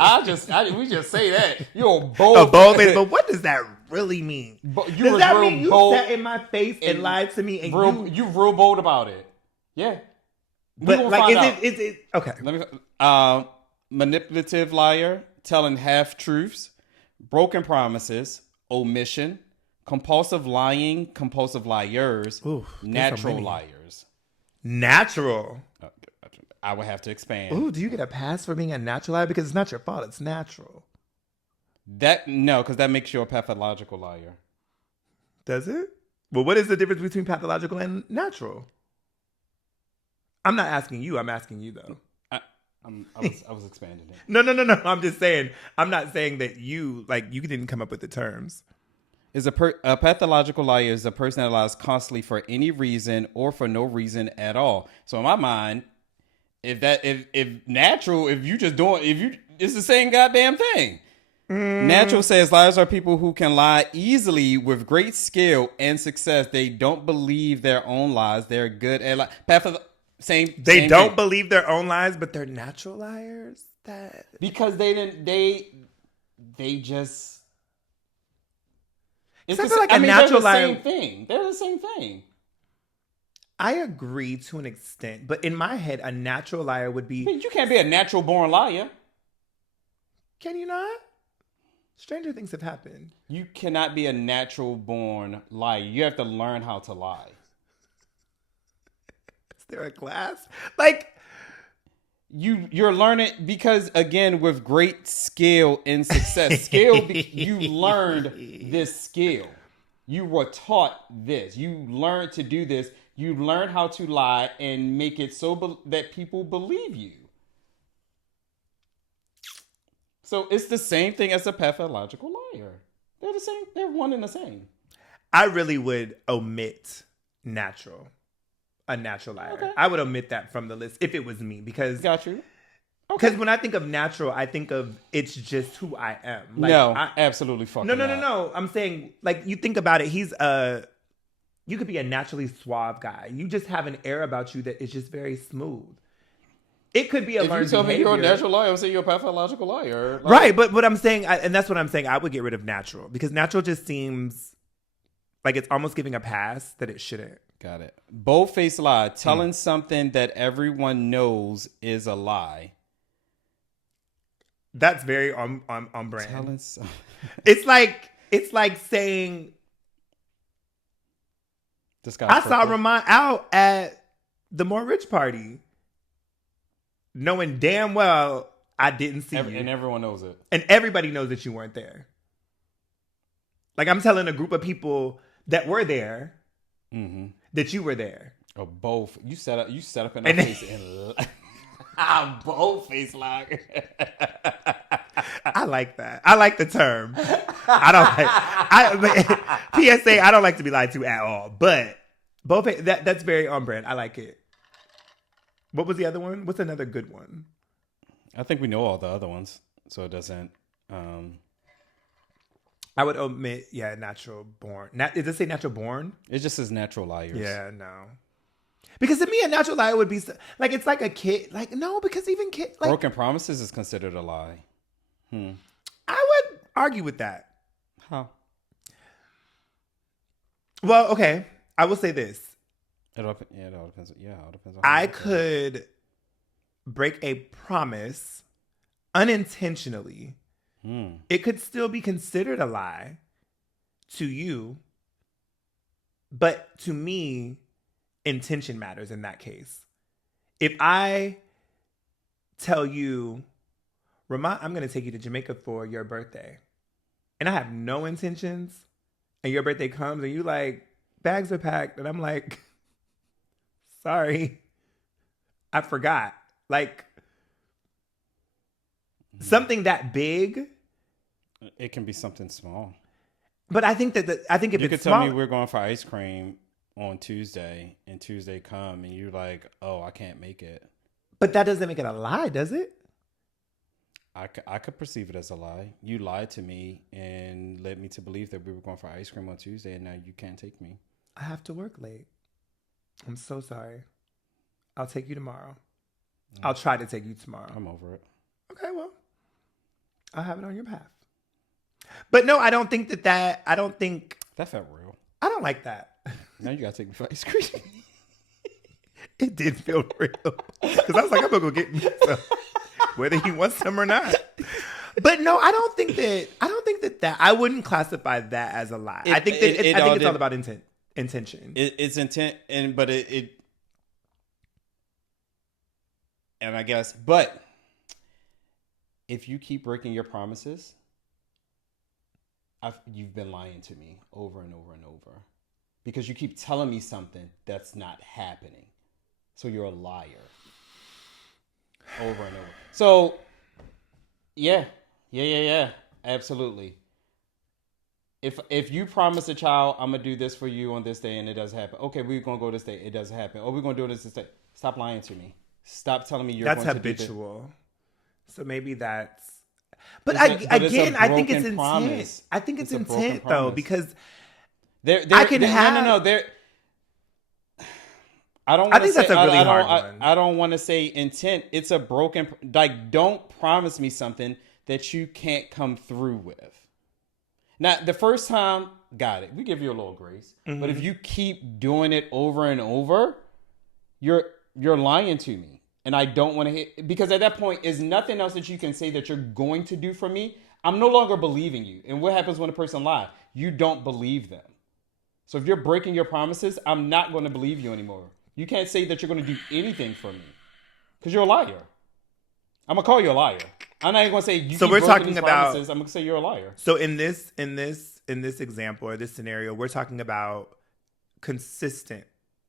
we just say that you're bold. A bold-faced, but what does that really mean? Does that mean you sat in my face and lied to me and you real bold about it? Yeah. But like, is it okay? Let me. Manipulative liar, telling half truths, broken promises, omission, compulsive lying, compulsive liars, natural liars. Natural. I would have to expand. Ooh, do you get a pass for being a natural liar? Because it's not your fault. It's natural. No, because that makes you a pathological liar. Does it? Well, what is the difference between pathological and natural? I'm not asking you. I'm asking you, though. I was expanding it. No. I'm just saying. I'm not saying that you didn't come up with the terms. A pathological liar is a person that lies constantly for any reason or for no reason at all. So in my mind, it's the same goddamn thing. Natural says liars are people who can lie easily with great skill and success. They don't believe their own lies. They're good at lying. They don't believe their own lies, but they're natural liars. Because they just. It's natural liar. They're the same thing. They're the same thing. I agree to an extent, but in my head, a natural liar would be. You can't be a natural born liar. Can you not? Stranger things have happened. You cannot be a natural born liar. You have to learn how to lie. Is there a class? You're learning because, again, with great skill and success. You learned this skill. You were taught this. You learned to do this. You learn how to lie and make it so that people believe you. So it's the same thing as a pathological liar. They're the same. They're one and the same. I really would omit natural. A natural liar. Okay. I would omit that from the list if it was me because. Got you. Because when I think of natural, I think of it's just who I am. Absolutely fucking No. I'm saying, you think about it. You could be a naturally suave guy. You just have an air about you that is just very smooth. It could be a If learned you tell me behavior. you're a natural liar, I'm saying you're a pathological liar. Like, Right, but what I'm saying, and that's what I'm saying, I would get rid of natural because natural just seems like it's almost giving a pass that it shouldn't. got it. Bold-faced lie. Telling something that everyone knows is a lie. That's very on brand. Telling some... It's like saying This guy. I saw Ramont out at the More Rich party, knowing damn well I didn't see you, And everyone knows it. and everybody knows that you weren't there. Like I'm telling a group of people that were there that you were there. Or both. You set up in our And- face and bold-faced lie. I like that. I like the term. PSA, I don't like to be lied to at all. But both that's very on brand. I like it. What was the other one? What's another good one? I think we know all the other ones, so it doesn't. I would omit, natural born. Does it say natural born? It just says natural liars. Yeah, no. Because to me, a natural liar would be like it's like a kid. Like no, because even kid like Broken promises is considered a lie. I would argue with that. How? Well, okay, I will say this. It all depends. Yeah, it all depends on. I could break a promise unintentionally. It could still be considered a lie to you, but to me, intention matters in that case. If I tell you, Ramont, I'm going to take you to Jamaica for your birthday, and I have no intentions, and your birthday comes and you like, bags are packed, and I'm like, sorry, I forgot. Like, something that big. It can be something small. But I think that I think if You it's could tell small, me we're going for ice cream on Tuesday, and Tuesday come, and you're like, "Oh, I can't make it." but that doesn't make it a lie, does it? I could perceive it as a lie. You lied to me and led me to believe that we were going for ice cream on Tuesday, and now you can't take me. I have to work late. I'm so sorry. I'll take you tomorrow. I'll try to take you tomorrow. I'm over it. Okay, well, I'll have it on your path. But no, I don't think that. I don't think. That felt real. I don't like that. Now you gotta take me for ice cream. It did feel real because I was like, I'm gonna go get me some, whether he wants some or not. But no, I don't think that. I wouldn't classify that as a lie. I think that I think it's all about intention. It's intent, and I guess, but if you keep breaking your promises, you've been lying to me over and over and over because you keep telling me something that's not happening. So you're a liar over and over. So yeah, absolutely. If you promise a child, I'm gonna do this for you on this day and it doesn't happen. Okay, we're gonna go this day, it doesn't happen. Oh, we're gonna do this day. Stop lying to me. Stop telling me That's going to do habitual. So maybe that's. But I think it's intent. I think it's intent though because there I can have no. There. I don't. I think that's a really hard one. I don't want to say intent. It's a broken. Like, don't promise me something that you can't come through with. Now, the first time, got it. We give you a little grace. Mm-hmm. But if you keep doing it over and over, you're lying to me. And I don't want to hit, because at that point, is nothing else that you can say that you're going to do for me. I'm no longer believing you. And what happens when a person lies? You don't believe them. So if you're breaking your promises, I'm not going to believe you anymore. You can't say that you're going to do anything for me because you're a liar. I'm going to call you a liar. I'm not even going to say you so keep we're breaking talking these about promises. I'm going to say you're a liar. So in this example or this scenario, we're talking about consistent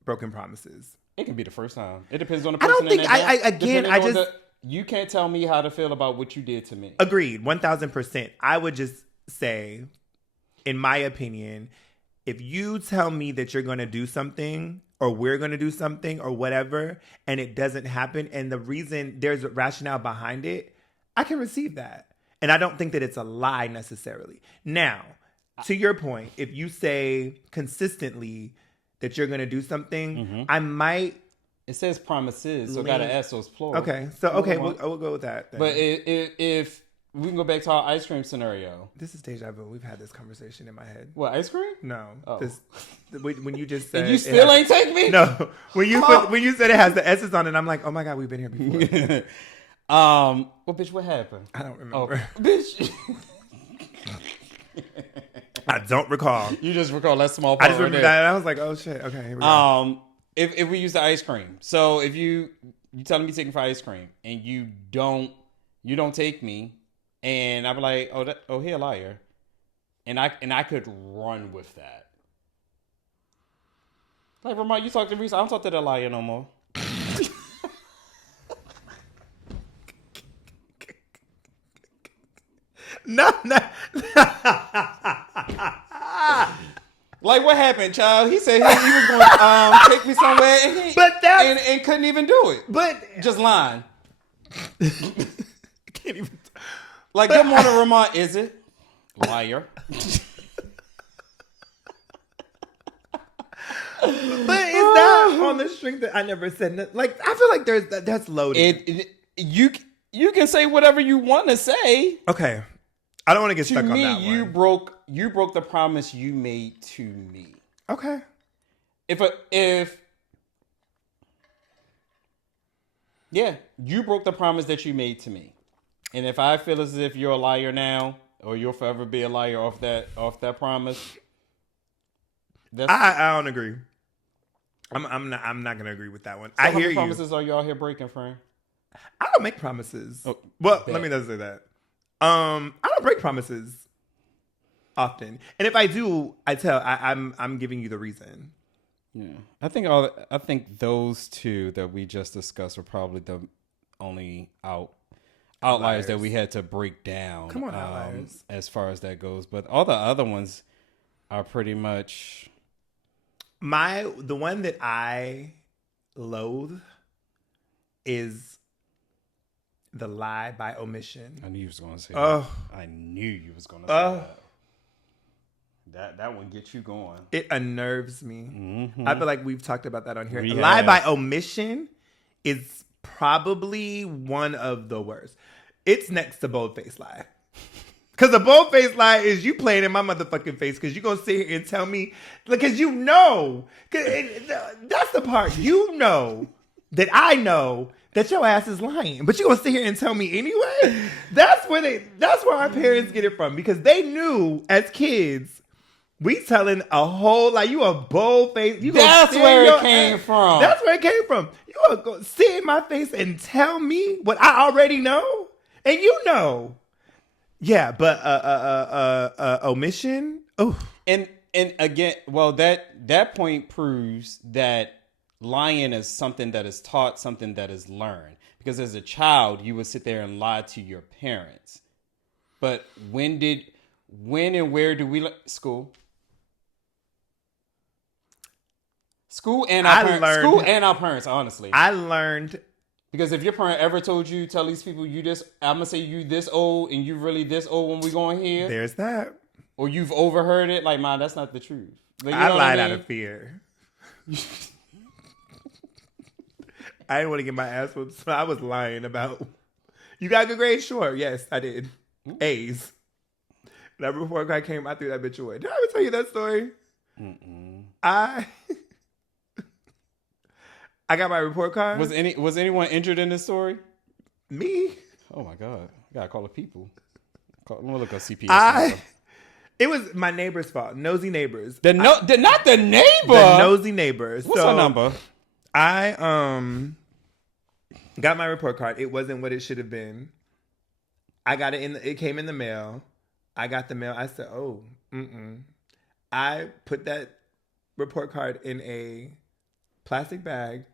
broken promises. It can be the first time. It depends on the I person. don't think you can't tell me how to feel about what you did to me. Agreed, 1000%. I would just say, in my opinion, if you tell me that you're going to do something or we're going to do something or whatever, and it doesn't happen, and the reason there's a rationale behind it, I can receive that. And I don't think that it's a lie necessarily. Now, to your point, if you say consistently that you're going to do something, I might It says promises, so got to ask those plural. Okay, so we'll go with that. Then. But if we can go back to our ice cream scenario. This is deja vu. We've had this conversation in my head. What, ice cream? No. Oh. When you just said and you still ain't take me? No. When you said it has the S's on it, I'm like, oh my God, we've been here before. Well, bitch, what happened? I don't remember. Oh, bitch. I don't recall. You just recall that small part. I just remember that, and I was like, oh shit. Okay, here we go. If we use the ice cream, so if you telling me taking for ice cream and you don't take me, and I'm like, he a liar, and I could run with that. Like, Ramont, you talk to Reese, I don't talk to that liar no more. No. Like, what happened, child? He said he was going to take me somewhere, and couldn't even do it. But just lying. Can't even. Like, good morning, Ramont. Is it? Liar. But it's not on the string that I never said. Like, I feel like that's loaded. You can say whatever you want to say. Okay. I don't want to get stuck on that one. You broke the promise you made to me. Okay. You broke the promise that you made to me. And if I feel as if you're a liar now, or you'll forever be a liar off that promise, I don't agree. I'm not gonna agree with that one. So I hear you. How many promises are you out here breaking, friend? I don't make promises. Oh, well, let me not say that. I don't break promises often, and if I do, I'm giving you the reason. Yeah, I think those two that we just discussed were probably the only outliers that we had to break down. Come on, outliers. As far as that goes, but all the other ones are pretty much the one that I loathe is the lie by omission. I knew you was going to say that. I knew you was going to say that. That one gets you going. It unnerves me. Mm-hmm. I feel like we've talked about that on here. Lie by omission is probably one of the worst. It's next to bold-faced lie. Because the bold-faced lie is you playing in my motherfucking face because you're going to sit here and tell me, because you know. That's the part. You know that I know that your ass is lying. But you're going to sit here and tell me anyway? That's where our parents get it from. Because they knew as kids, we telling a whole lie. You a bold-faced. That's where it came from. That's where it came from. You going to sit in my face and tell me what I already know? And you know. Yeah, but omission. Oh, and again, well, that point proves that lying is something that is taught, something that is learned. Because as a child, you would sit there and lie to your parents. But when and where do we school? School and our parents, honestly. I learned. Because if your parent ever told you, tell these people I'm going to say you this old and you really this old when we going here. There's that. Or you've overheard it. Like, man, that's not the truth. Like, I lied out of fear. I didn't want to get my ass whooped, so I was lying about, you got good grades? Sure. Yes, I did. A's. That report card came, I threw that bitch away. Did I ever tell you that story? Mm-mm. I got my report card. Was anyone injured in this story? Me. Oh my God! I gotta call the people. Let me look up CPS. It was my neighbor's fault. Nosy neighbors. Not the neighbor. The nosy neighbors. What's her number? I got my report card. It wasn't what it should have been. I got it it came in the mail. I got the mail. I said, "Oh, I put that report card in a plastic bag.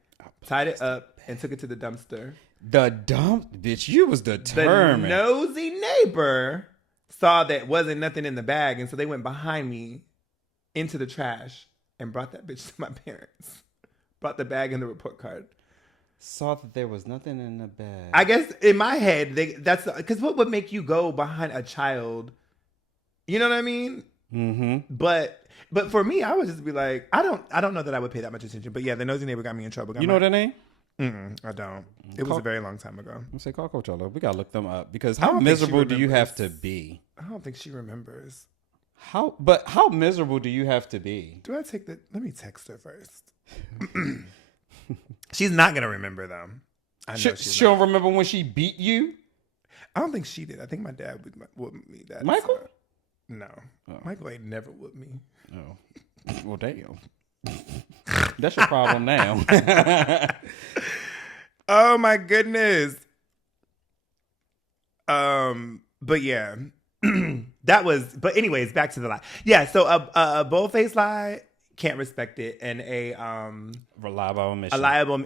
Tied it up and took it to the dumpster. Bitch, you was determined. The nosy neighbor saw that wasn't nothing in the bag, and so they went behind me into the trash and brought that bitch to my parents. Brought the bag and the report card. Saw that there was nothing in the bag. I guess in my head, that's because what would make you go behind a child? You know what I mean? But for me, I would just be like, I don't know that I would pay that much attention. But yeah, the nosy neighbor got me in trouble. You know their name? I don't. It was a very long time ago. I'm say call Coachella. We gotta look them up because I how don't think she miserable do you have to remembers. be? I don't think she remembers. How miserable do you have to be? Do I take the? Let me text her first. She's not gonna remember them. I know She don't remember when she beat you? I don't think she did. I think my dad would whoop me. That Michael? No, Michael ain't never whooped me. Oh, well, damn. That's your problem now. Oh my goodness. But yeah, that was. But anyways, back to the lie. Yeah, so a bold-faced lie, can't respect it, and a Reliable omission. liable.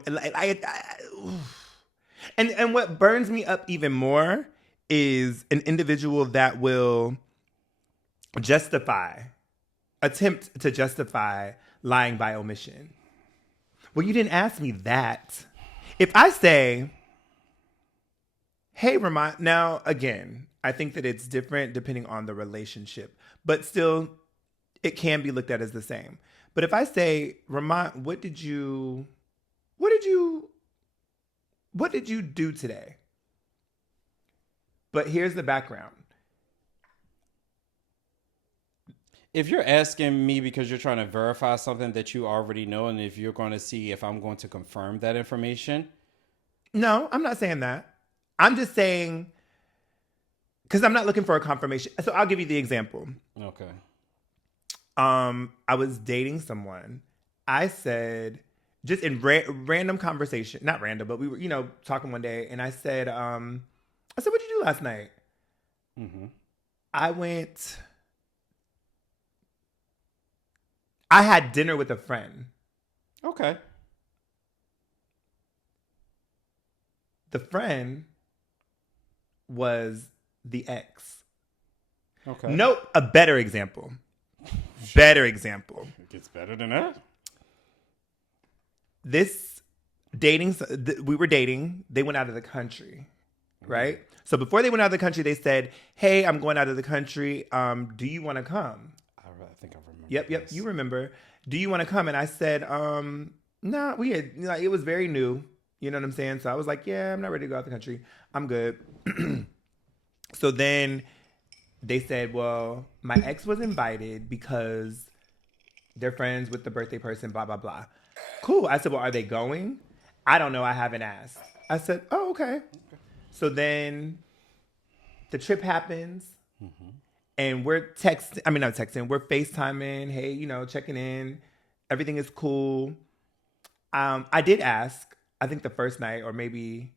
And what burns me up even more is an individual that will attempt to justify lying by omission. Well, you didn't ask me that. If I say, hey, Ramont, now again, I think that it's different depending on the relationship, but still it can be looked at as the same. But if I say, Ramont, what did you do today? But here's the background. If you're asking me because you're trying to verify something that you already know, and if you're going to see if I'm going to confirm that information. No, I'm not saying that. I'm just saying, because I'm not looking for a confirmation. So I'll give you the example. Okay. I was dating someone. I said, just in random conversation, not random, but we were, talking one day, and I said, what'd you do last night? Mm-hmm. I had dinner with a friend. Okay. The friend was the ex. Okay. Nope, a better example. Better example. It gets better than that. We were dating. They went out of the country, right? So before they went out of the country, they said, "Hey, I'm going out of the country. Do you want to come?" I think I remember. Yep. You remember. Do you want to come? And I said, "No." We had it was very new. You know what I'm saying? So I was like, "Yeah, I'm not ready to go out the country. I'm good." So then they said, "Well, my ex was invited because they're friends with the birthday person. Blah blah blah." Cool. I said, "Well, are they going?" I don't know. I haven't asked. I said, "Oh, okay." So then the trip happens. Mm-hmm. And we're not texting, we're FaceTiming, hey, checking in. Everything is cool. I did ask, I think the first night, or maybe,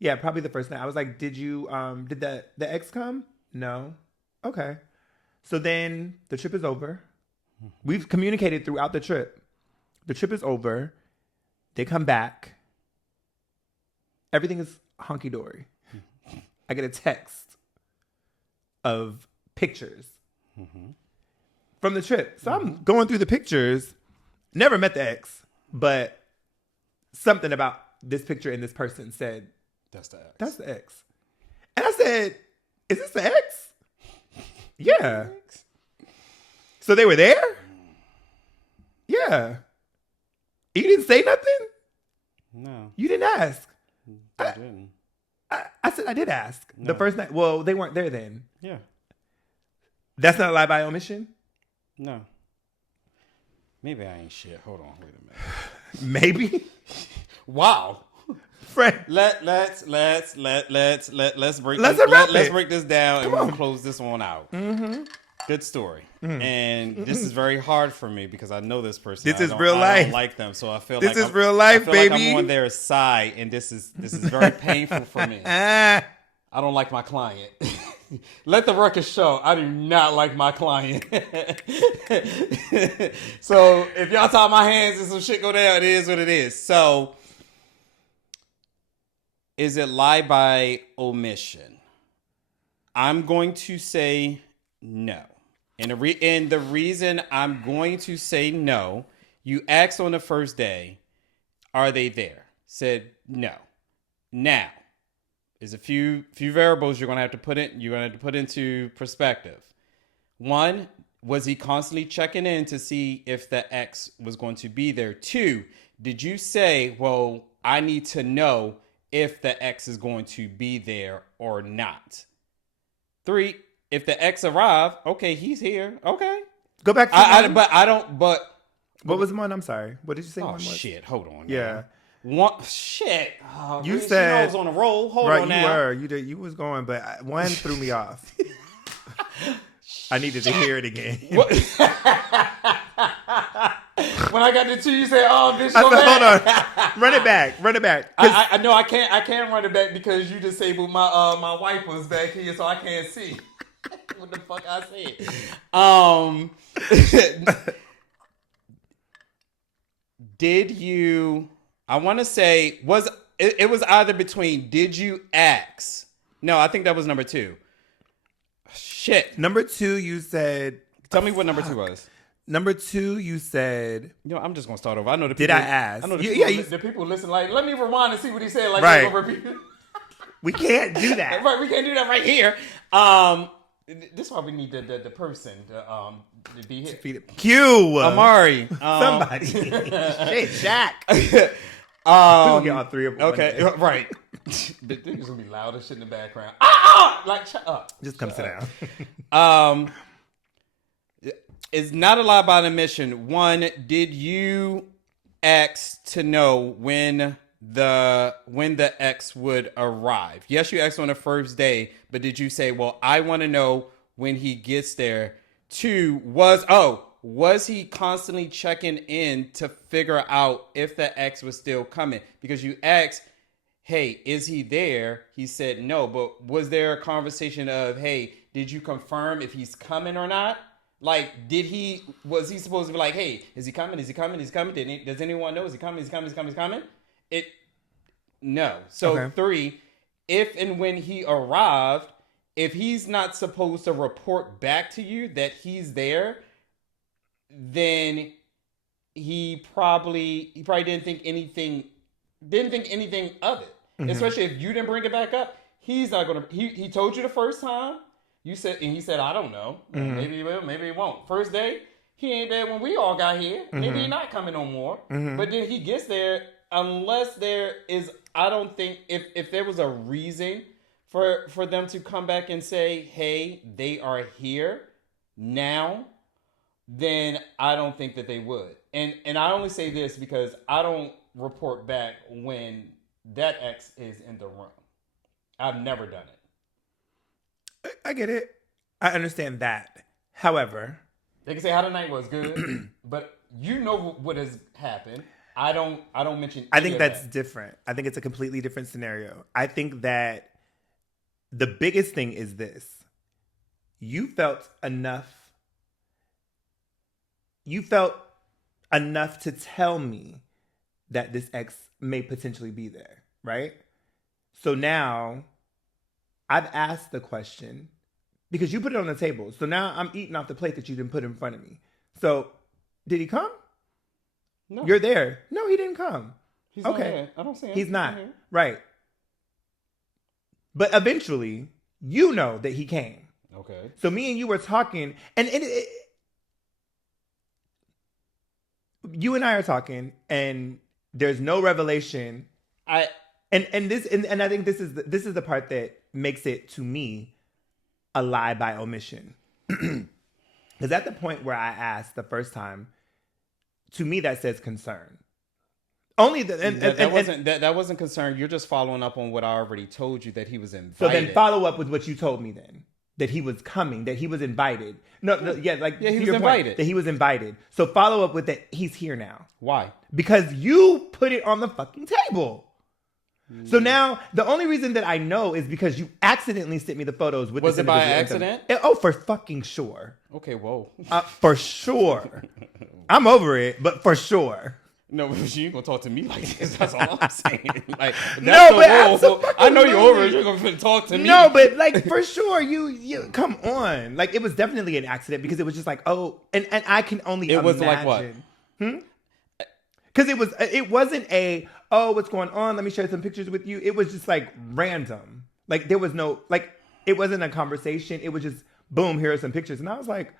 probably the first night. I was like, did the ex come? No. Okay. So then the trip is over. We've communicated throughout the trip. The trip is over. They come back. Everything is hunky-dory. I get a text of pictures from the trip. So I'm going through the pictures. Never met the ex, but something about this picture and this person said, That's the ex. That's the ex. And I said, is this the ex? Yeah. So they were there? Yeah. You didn't say nothing? No. You didn't ask. I didn't. I said I did ask. No. The first night. Well, they weren't there then. Yeah. That's not a lie by omission? No. Maybe I ain't shit. Hold on. Wait a minute. Maybe. Wow. Friend. Let's break this down and we'll close this one out. Mm-hmm. Good story. Mm-hmm. And this is very hard for me because I know this person. This is real life. I don't like them, so I feel this like is real life, baby. Like I'm on their side, and this is very painful for me. I don't like my client. Let the record show I do not like my client. So if y'all tie my hands and some shit go down, it is what it is. So is it lie by omission? I'm going to say no. And the reason I'm going to say no, you asked on the first day, are they there? Said no. Now, there's a few variables you're going to have to put into perspective. One, was he constantly checking in to see if the ex was going to be there? 2, did you say, well, I need to know if the ex is going to be there or not? 3, if the ex arrived, okay, he's here. Okay. Go back to What was one? I'm sorry. What did you say? Oh, one was? shit. Hold on. Yeah. One, shit. Oh, You Reese, said- I was on a roll. Hold Right, on you now. were. You was going, but one threw me off. I needed to hear it again. What? When I got to 2, you said, "Oh, bitch, I go said, back." hold on. Run it back. I know I can't run it back because you disabled my wipers back here, so I can't see what the fuck I said. Did you? I want to say it was either between did you ask? No, I think that was number 2. Shit. Number 2, you said. Tell me what number 2 was. Number 2, you said. You know, I'm just gonna start over. I know the Did people. I ask? I know the You- people, yeah, the people listen. Like, let me rewind and see what he said. Like, Right. they're gonna repeat. We can't do that. Right, we can't do that right here. This is why we need the person to be here. Q. Amari. Somebody. Shit, Shaq. We We'll get all 3 of them. Okay, right. But niggas gonna be loud as shit in the background. Like, shut up. Just come sit down. Is not a lie by the mission. 1, did you ask to know when the ex would arrive? Yes, you asked on the first day, but did you say, well, I want to know when he gets there? 2, was he constantly checking in to figure out if the ex was still coming? Because you asked, hey, is he there? He said no, but was there a conversation of, hey, did you confirm if he's coming or not? Like, was he supposed to be like, hey, is he coming? Is he coming? Is he coming? Does anyone know? Is he coming? Is he coming? Is he coming? Is he coming? No. So Okay. 3, if and when he arrived, if he's not supposed to report back to you that he's there, then he probably didn't think anything of it. Mm-hmm. Especially if you didn't bring it back up. He's not gonna. He told you the first time. You said, and he said, I don't know. Mm-hmm. Maybe he will. Maybe he won't. First day, he ain't there when we all got here. Maybe Mm-hmm. he's not coming no more. But then he gets there. Unless there is, I don't think if there was a reason for them to come back and say, hey, they are here now, then I don't think that they would. And I only say this because I don't report back when that ex is in the room. I've never done it. I get it. I understand that. However, They can say how the night was good, but you know what has happened. I don't mention. I think any of that's that. different. I think it's a completely different scenario. I think that the biggest thing is this. You felt enough to tell me that this ex may potentially be there, right? So now I've asked the question because you put it on the table. So now I'm eating off the plate that you didn't put in front of me. So did he come? No. You're there. No, he didn't come. He's not okay. here. I don't see him. He's not. here. Right. But eventually, you know that he came. Okay. So me and you were talking, and you and I are talking, and there's no revelation. And I think this is the part that makes it, to me, a lie by omission. Because at the point where I asked the first time, to me that says concern. Only that wasn't concerned. You're just following up on what I already told you, that he was invited. So then follow up with what you told me then. That he was coming, that he was invited. He was invited. That he was invited. So follow up with that he's here now. Why? Because you put it on the fucking table. So now the only reason that I know is because you accidentally sent me the photos with Was this it by individual in them. accident? Oh, for fucking sure. Okay, whoa. For sure. I'm over it, but for sure. No, but you ain't gonna talk to me like this. That's all I'm saying. Like, No, but I know you're over it. You're gonna talk to me. No, but like for sure, you come on. Like it was definitely an accident because it was just like, oh, and I can only It imagine. was like what? Because it wasn't a, oh, what's going on? Let me share some pictures with you. It was just like random. Like there was no, like it wasn't a conversation. It was just boom, here are some pictures, and I was like,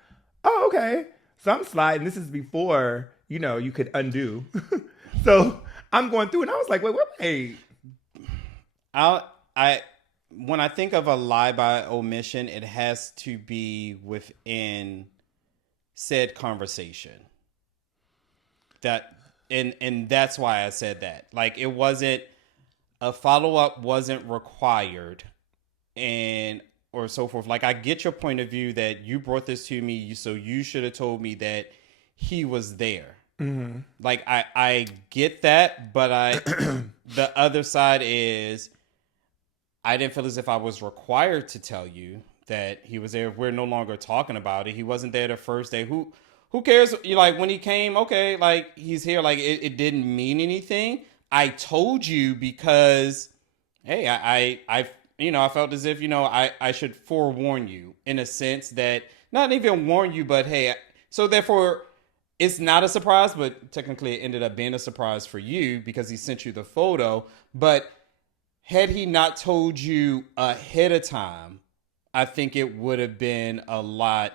oh, okay. So I'm sliding. This is before, you could undo. So I'm going through and I was like, wait. When I think of a lie by omission, it has to be within said conversation. And that's why I said that. Like, it wasn't, a follow-up wasn't required or so forth. Like, I get your point of view that you brought this to me, so you should have told me that he was there. Mm-hmm. Like, I get that, but the other side is, I didn't feel as if I was required to tell you that he was there. We're no longer talking about it. He wasn't there the first day. Who cares? Like, when he came, okay, like, he's here. Like, it didn't mean anything. I told you because, hey, I felt as if, I should forewarn you in a sense that, not even warn you, but hey, so therefore it's not a surprise, but technically it ended up being a surprise for you because he sent you the photo. But had he not told you ahead of time, I think it would have been a lot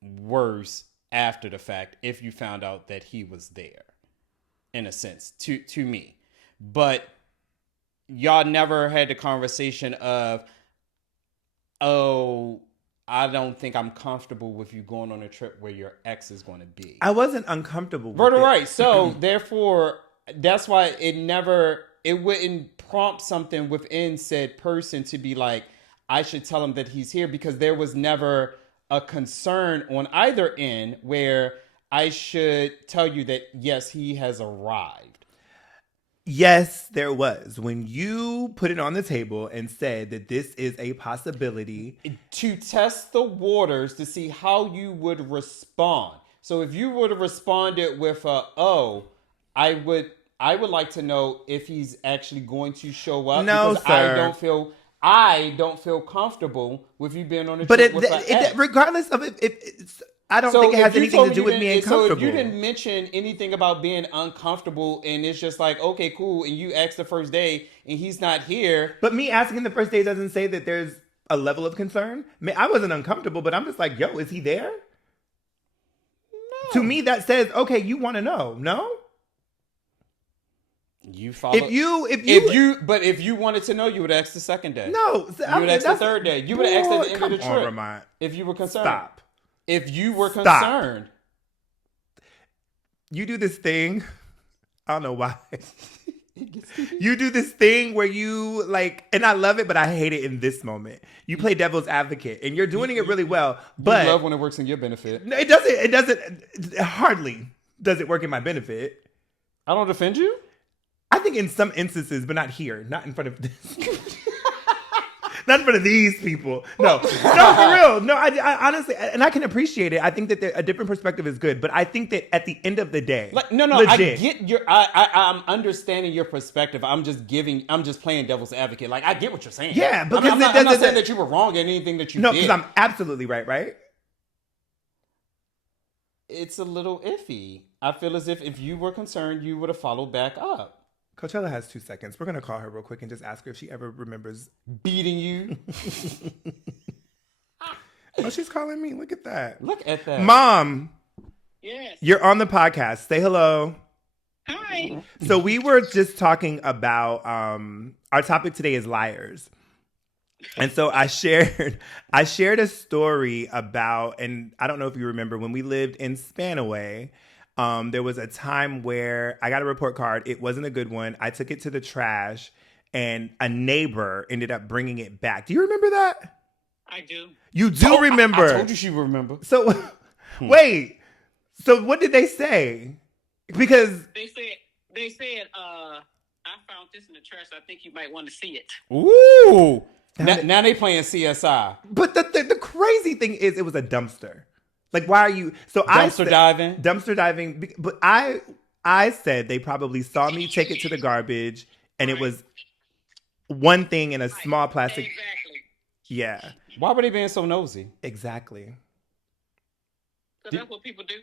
worse after the fact if you found out that he was there, in a sense, to me. But y'all never had the conversation of, oh, I don't think I'm comfortable with you going on a trip where your ex is going to be. I wasn't uncomfortable with it. Right. So therefore, that's why it wouldn't prompt something within said person to be like, I should tell him that he's here, because there was never a concern on either end where I should tell you that, yes, he has arrived. Yes, there was. When you put it on the table and said that this is a possibility. To test the waters to see how you would respond. So if you would have responded with I would like to know if he's actually going to show up. No, because sir. I don't feel comfortable with you being on a trip with an ex. Regardless of it, I don't think it has anything to do with being comfortable. So if you didn't mention anything about being uncomfortable and it's just like, okay, cool, and you asked the first day and he's not here. But me asking the first day doesn't say that there's a level of concern. I wasn't uncomfortable, but I'm just like, yo, is he there? No. To me, that says, okay, you want to know. No? You follow. But if you wanted to know, you would ask the second day. No, you would ask the third day. You would ask at the end of the trip. Ramont. If you were concerned. Stop. If you were concerned. You do this thing. I don't know why. You do this thing where you like, and I love it, but I hate it in this moment. You play devil's advocate, and you're doing it really well. But you love when it works in your benefit. No, it doesn't. It hardly does it work in my benefit. I don't defend you. I think in some instances, but not here, not in front of this. Not in front of these people. No, for real. No, I honestly, and I can appreciate it. I think that a different perspective is good, but I think that at the end of the day, legit. I get I'm understanding your perspective. I'm just playing devil's advocate. Like, I get what you're saying. Yeah, because I'm not saying that you were wrong in anything that you did. No, because I'm absolutely right? It's a little iffy. I feel as if you were concerned, you would have followed back up. Coachella has 2 seconds. We're going to call her real quick and just ask her if she ever remembers beating you. Oh, she's calling me. Look at that. Look at that. Mom. Yes. You're on the podcast. Say hello. Hi. So we were just talking about, our topic today is liars. And so I shared a story about, and I don't know if you remember, when we lived in Spanaway, there was a time where I got a report card. It wasn't a good one. I took it to the trash, and a neighbor ended up bringing it back. Do you remember that? I do. You do remember? I told you she would remember. So, wait. So what did they say? Because they said, I found this in the trash. I think you might want to see it. Ooh. Now they playing CSI. But the crazy thing is, it was a dumpster. Like, why are you... So Dumpster diving. But I said they probably saw me take it to the garbage, and it was one thing in a small plastic... Exactly. Yeah. Why were they being so nosy? Exactly. Because that's what people do.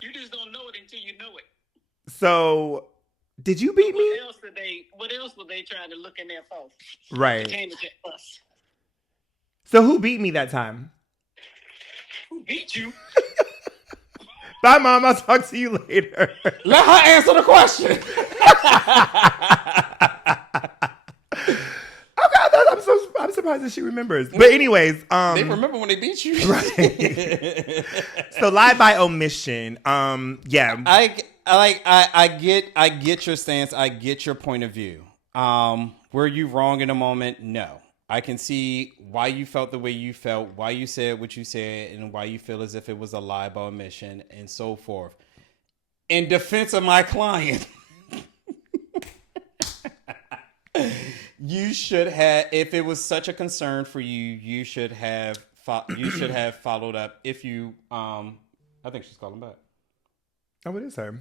You just don't know it until you know it. So, did you beat me? What else were they trying to look in there for? Right. They came to get us. So who beat me that time? Who beat you? Bye, Mom. I'll talk to you later. Let her answer the question. Oh God, I'm surprised that she remembers. But anyways, They remember when they beat you. Right. So lie by omission. Yeah. I get your stance. I get your point of view. Were you wrong in a moment? No. I can see why you felt the way you felt, why you said what you said, and why you feel as if it was a lie by omission, and so forth. In defense of my client, you should have, if it was such a concern for you, you should have followed up. If you, I think she's calling back. Oh, it is her.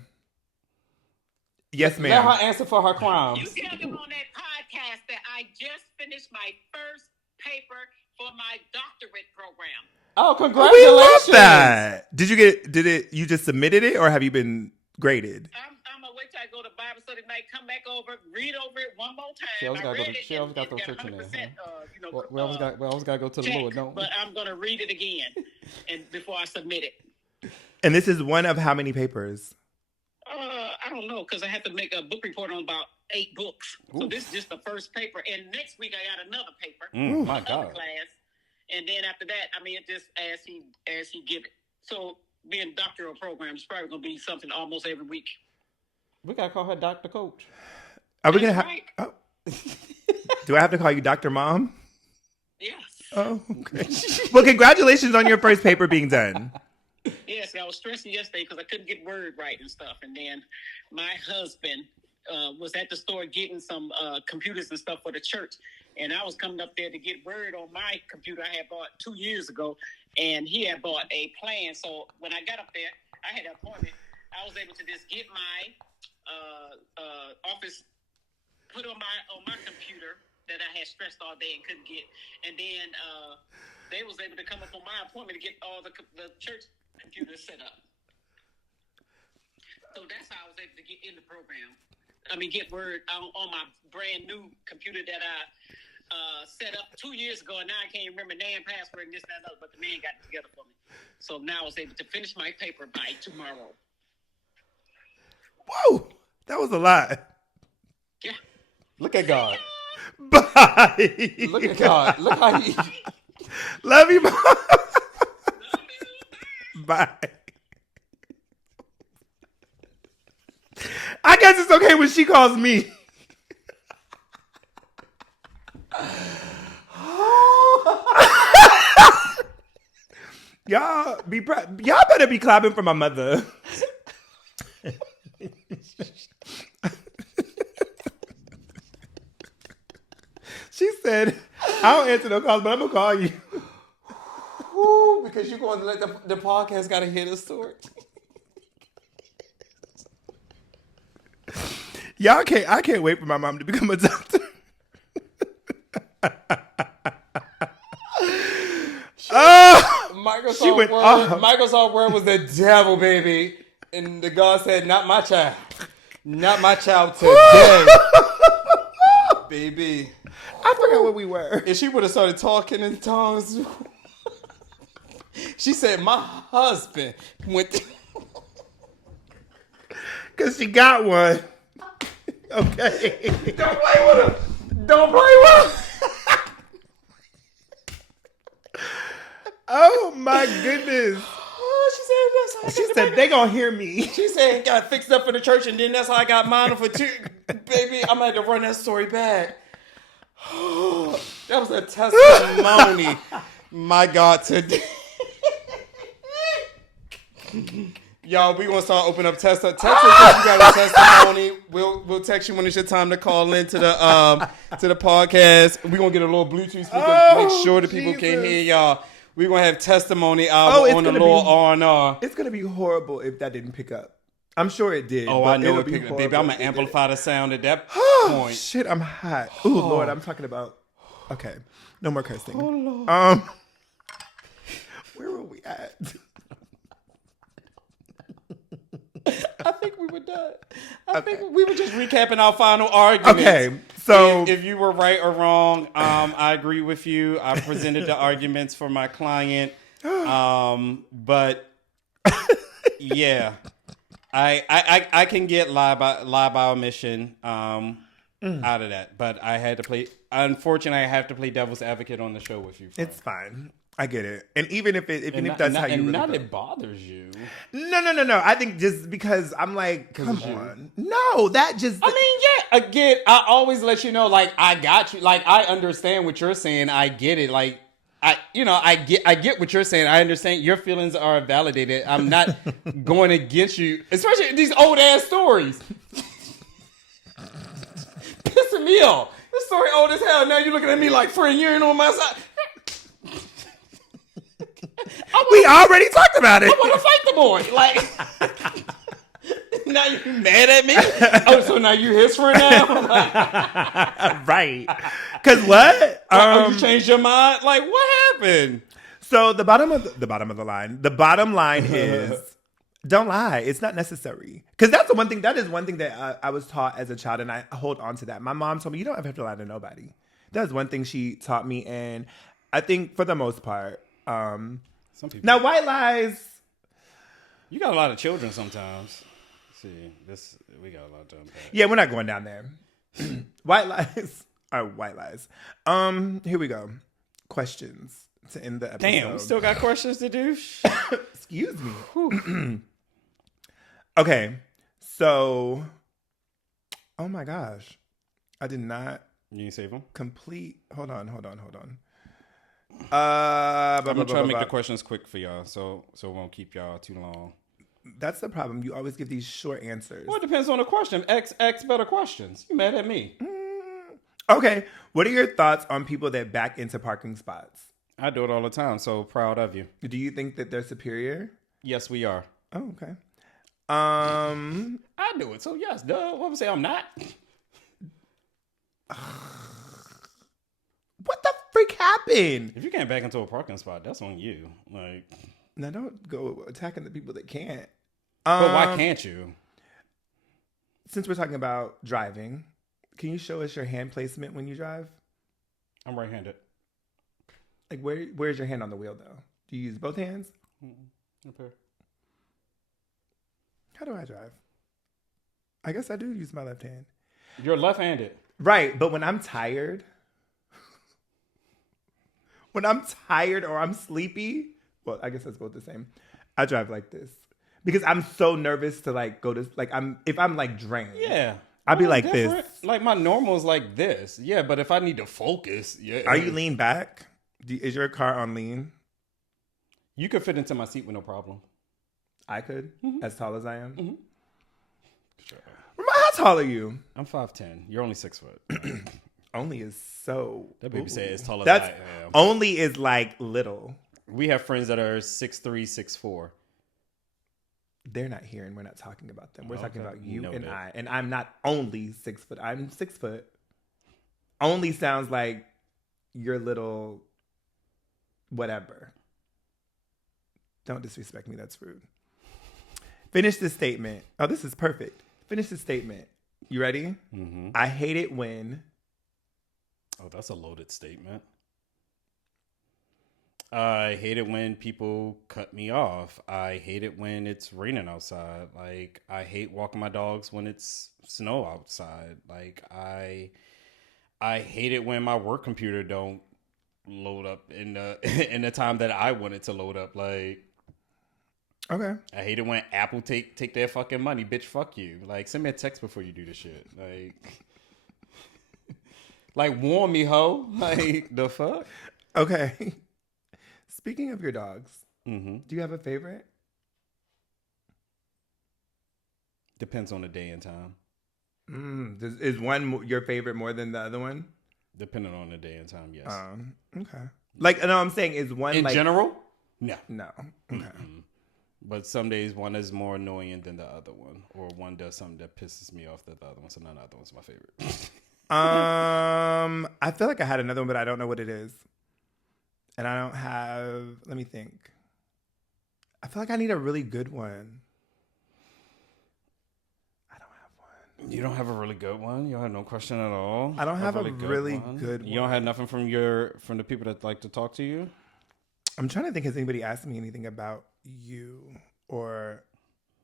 Yes, Let ma'am. her answer for her crimes. You tell them on that podcast that I just finished my first paper for my doctorate program. Oh, We congratulations! love that. You just submitted it, or have you been graded? I'm gonna wait till I go to Bible study tonight, come back over, read over it one more time. She always I gotta read go to- it she always and gotta it throw got church in there, 100%, We always gotta go to the check, Lord, don't we? but I'm gonna read it again and before I submit it. And this is one of how many papers? I don't know, because I have to make a book report on about 8 books. So this is just the first paper. And next week I got another paper. My another God. class. And then after that, I mean, it just as he give it. So being doctoral program is probably going to be something almost every week. We gotta call her Dr. Coach. Are we gonna That's have? right. Oh. Do I have to call you Dr. Mom? Yes. Oh, okay. Well, congratulations on your first paper being done. Yes, I was stressing yesterday because I couldn't get word right and stuff. And then my husband was at the store getting some computers and stuff for the church. And I was coming up there to get word on my computer I had bought 2 years ago. And he had bought a plan. So when I got up there, I had an appointment. I was able to just get my office put on my computer that I had stressed all day and couldn't get. And then they was able to come up on my appointment to get all the church computers set up. So that's how I was able to get in the program. I mean, get word on my brand new computer that I set up 2 years ago, and now I can't remember name, password, and this, that, and other, but the man got it together for me. So now I was able to finish my paper by tomorrow. Whoa, that was a lot. Yeah. Look at God. Bye. Look at God. Look how he. Love you, Mom. Bye. I guess it's okay when she calls me. Y'all better be clapping for my mother. She said, I don't answer no calls, but I'm gonna call you. Ooh, because you're going to let the podcast got to hear the story. I can't wait for my mom to become a doctor. Microsoft Word was the devil, baby. And the God said, not my child. Not my child today. Baby. I forgot where we were. If she would have started talking in tongues. She said, my husband went. Because she got one. Okay. Don't play with him. Don't play with him. Oh my goodness. Oh, She said they gonna hear me. She said got fixed up for the church, and then that's how I got mine for 2. Baby, I'm gonna have to run that story back. That was a testimony. My God, today. Y'all, we gonna start opening up text us if you got a testimony. We'll text you when it's your time to call in to the podcast. We gonna get a little Bluetooth speaker, make sure the people can hear y'all. We're going to have testimony on the little R&R. It's going to be horrible if that didn't pick up. I'm sure it did. Oh, I know it picked up. Baby, I'm going to amplify the sound at that point. Shit, I'm hot. Ooh, Lord, I'm talking about... Okay, no more cursing. Oh, Lord. Where were we at? I think we were done. I think we were just recapping our final arguments. Okay, so... If you were right or wrong, I agree with you. I presented the arguments for my client. But yeah, I can get lie by omission out of that, but I had to play. Unfortunately, I have to play devil's advocate on the show with you. It's fine. I get it. And even if that's how you really not feel. it bothers you. No. I think just because I'm like, come on. No, that just. I mean, yeah. Again, I always let you know, like, I got you. Like, I understand what you're saying. I get it. Like, I get what you're saying. I understand your feelings are validated. I'm not going against you, especially these old ass stories. Pissing me off. This story old as hell. Now you're looking at me like, friend, you ain't on my side. We already talked about it. I want to fight the boy. Like, now you mad at me? Oh, so now you his friend now? Like, right. Because what? You changed your mind? Like, what happened? So the bottom of the line. The bottom line is, don't lie. It's not necessary. Because that's the one thing. That is one thing that I was taught as a child, and I hold on to that. My mom told me you don't ever have to lie to nobody. That is one thing she taught me, and I think for the most part. Some people. Now, white lies. You got a lot of children sometimes. See, we got a lot of time. Yeah, we're not going down there. White lies are white lies. Here we go. Questions to end the episode. Damn, we still got questions to do. Excuse me. Okay, so, oh my gosh, I did not. You didn't save them. Complete. Hold on. I'm gonna try to make the questions quick for y'all, so it won't keep y'all too long. That's the problem. You always give these short answers. Well, it depends on the question. X better questions. You mad at me? Okay. What are your thoughts on people that back into parking spots? I do it all the time, so proud of you. Do you think that they're superior? Yes, we are. Oh, okay. I do it, so yes. Duh. What would I say? I'm not. What the freak happened? If you can't back into a parking spot, that's on you. Like, now don't go attacking the people that can't. But why can't you? Since we're talking about driving, can you show us your hand placement when you drive? I'm right-handed. Like, where's your hand on the wheel, though? Do you use both hands? Okay. How do I drive? I guess I do use my left hand. You're left-handed. Right, but when I'm tired... When I'm tired or I'm sleepy, well, I guess that's both the same. I drive like this because I'm so nervous to like go to like if I'm like drained. Yeah, I'll be like this. Like my normal is like this. Yeah, but if I need to focus, yeah. Are you lean back? Is your car on lean? You could fit into my seat with no problem. I could, as tall as I am. Mm-hmm. Sure. How tall are you? I'm 5'10". You're only 6 foot. Only is so. That baby said as tall as That's I am. Only is like little. We have friends that are 6'3", 6'4". They're not here, and we're not talking about them. We're talking about you Noted. and I. And I'm not only 6 foot. I'm 6 foot. Only sounds like your little whatever. Don't disrespect me. That's rude. Finish this statement. Oh, this is perfect. Finish this statement. You ready? Mm-hmm. I hate it when... Oh, that's a loaded statement. I hate it when people cut me off. I hate it when it's raining outside. Like, I hate walking my dogs when it's snow outside. Like, I hate it when my work computer don't load up in the time that I want it to load up. Like, okay. I hate it when Apple take their fucking money. Bitch, fuck you. Like, send me a text before you do this shit. Like, warn me, ho. Like, the fuck? Okay. Speaking of your dogs, Mm-hmm. do you have a favorite? Depends on the day and time. Is one your favorite more than the other one? Depending on the day and time, yes. Okay. Like, no, I'm saying is one In like... general? No. No. Okay. Mm-hmm. But some days one is more annoying than the other one. Or one does something that pisses me off than the other one. So none of the other one's my favorite. I feel like I had another one, but I don't know what it is. And I don't have... Let me think. I feel like I need a really good one. I don't have one. You don't have a really good one? You don't have no question at all? I don't have a really good one. You don't have nothing from the people that like to talk to you? I'm trying to think, has anybody asked me anything about you or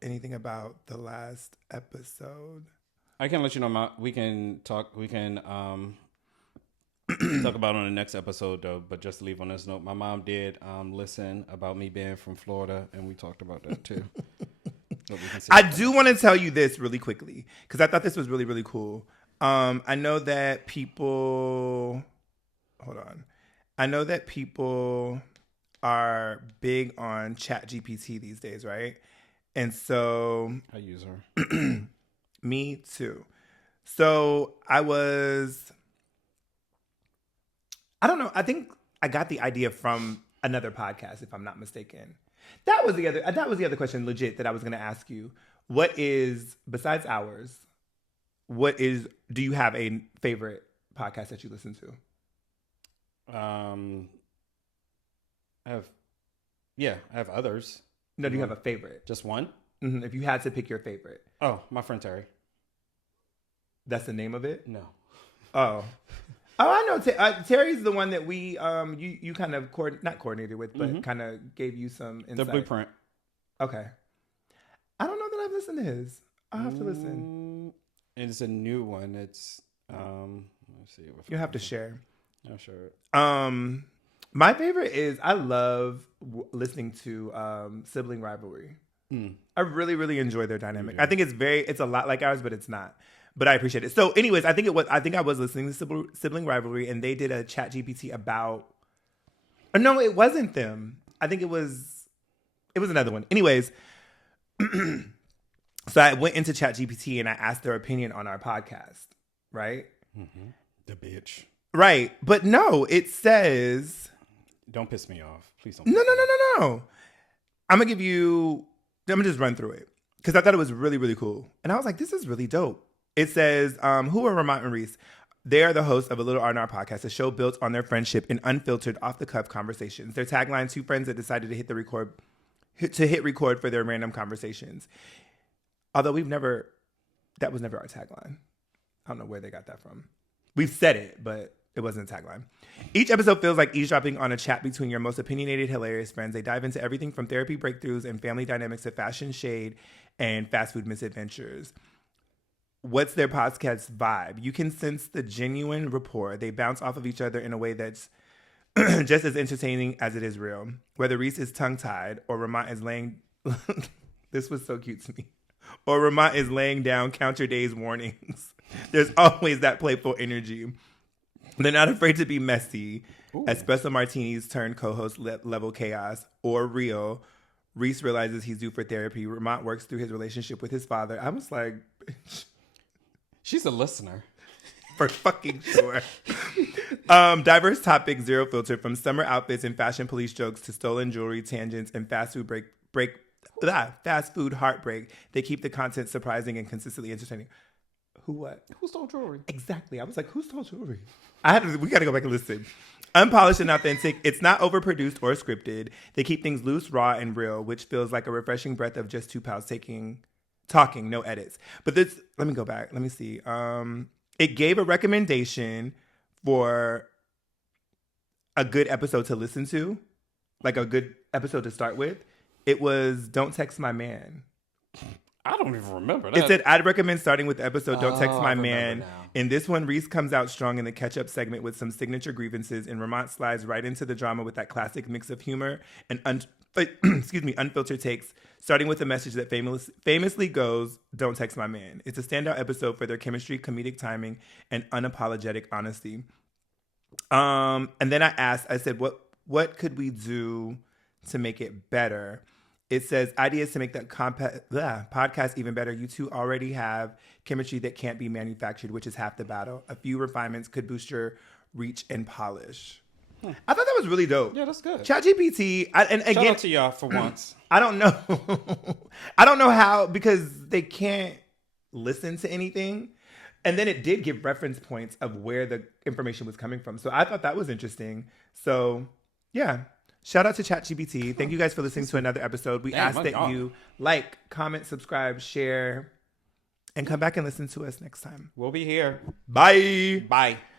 anything about the last episode? I can let you know. We can talk about it on the next episode, though. But just to leave on this note, my mom did listen about me being from Florida, and we talked about that too. I do want to tell you this really quickly because I thought this was really, really cool. I know that people. Hold on. I know that people are big on ChatGPT these days, right? And so I use her. Me too. So I don't know. I think I got the idea from another podcast, if I'm not mistaken. That was the other question, legit, that I was going to ask you. What is, besides ours, do you have a favorite podcast that you listen to? I have others. No, do you have a favorite? Just one? Mm-hmm. If you had to pick your favorite. Oh, my friend Terry. That's the name of it? No. Oh, I know. Terry's the one that we you kind of not coordinated with, but kind of gave you some insight. The blueprint. Okay. I don't know that I've listened to his. I'll have to listen. It's a new one. It's let's see. You have to share. Yeah, sure. My favorite is I love listening to sibling rivalry. I really, really enjoy their dynamic. I think it's a lot like ours, but it's not. But I appreciate it. So, anyways, I think I was listening to sibling rivalry, and they did a ChatGPT about. No, it wasn't them. I think it was another one. Anyways, so I went into ChatGPT and I asked their opinion on our podcast. Right. Mm-hmm. The bitch. Right, but no, it says. Don't piss me off, please. Don't. No. I'm gonna just run through it because I thought it was really, really cool, and I was like, "This is really dope." It says, "Who are Ramont and Reese? They are the hosts of A Little R&R podcast, a show built on their friendship and unfiltered, off-the-cuff conversations. Their tagline: two friends that decided to hit record for their random conversations. Although that was never our tagline. I don't know where they got that from. We've said it, but it wasn't a tagline. Each episode feels like eavesdropping on a chat between your most opinionated, hilarious friends. They dive into everything from therapy breakthroughs and family dynamics to fashion shade and fast food misadventures. What's their podcast vibe? You can sense the genuine rapport. They bounce off of each other in a way that's just as entertaining as it is real. Whether Reese is tongue-tied or Ramont is laying... This was so cute to me. Or Ramont is laying down count your days warnings. There's always that playful energy. They're not afraid to be messy. Ooh. Espresso martinis turn co-host level chaos or real. Reese realizes he's due for therapy. Ramont works through his relationship with his father. I was like... She's a listener. For fucking sure. Diverse topics, zero filter, from summer outfits and fashion police jokes to stolen jewelry tangents and fast food heartbreak. They keep the content surprising and consistently entertaining. Who stole jewelry? Exactly. I was like, who stole jewelry? We got to go back and listen. Unpolished and authentic. It's not overproduced or scripted. They keep things loose, raw, and real, which feels like a refreshing breath of just two pals talking, no edits. But let me go back. Let me see. It gave a recommendation for a good episode to listen to, like a good episode to start with. It was Don't Text My Man. I don't even remember that. It said, I'd recommend starting with the episode Don't Text My Man. Now. In this one, Reese comes out strong in the catch-up segment with some signature grievances, and Ramont slides right into the drama with that classic mix of humor and unfiltered takes, starting with a message that famously goes, Don't text my man. It's a standout episode for their chemistry, comedic timing, and unapologetic honesty. And then I said, what could we do to make it better? It says, ideas to make the podcast even better. You two already have chemistry that can't be manufactured, which is half the battle. A few refinements could boost your reach and polish. I thought that was really dope. Yeah, that's good. ChatGPT, and again, shout out to y'all for once. I don't know. I don't know how, because they can't listen to anything. And then it did give reference points of where the information was coming from. So I thought that was interesting. So yeah, shout out to ChatGPT. Thank you guys for listening to another episode. We ask that you like, comment, subscribe, share, and come back and listen to us next time. We'll be here. Bye. Bye.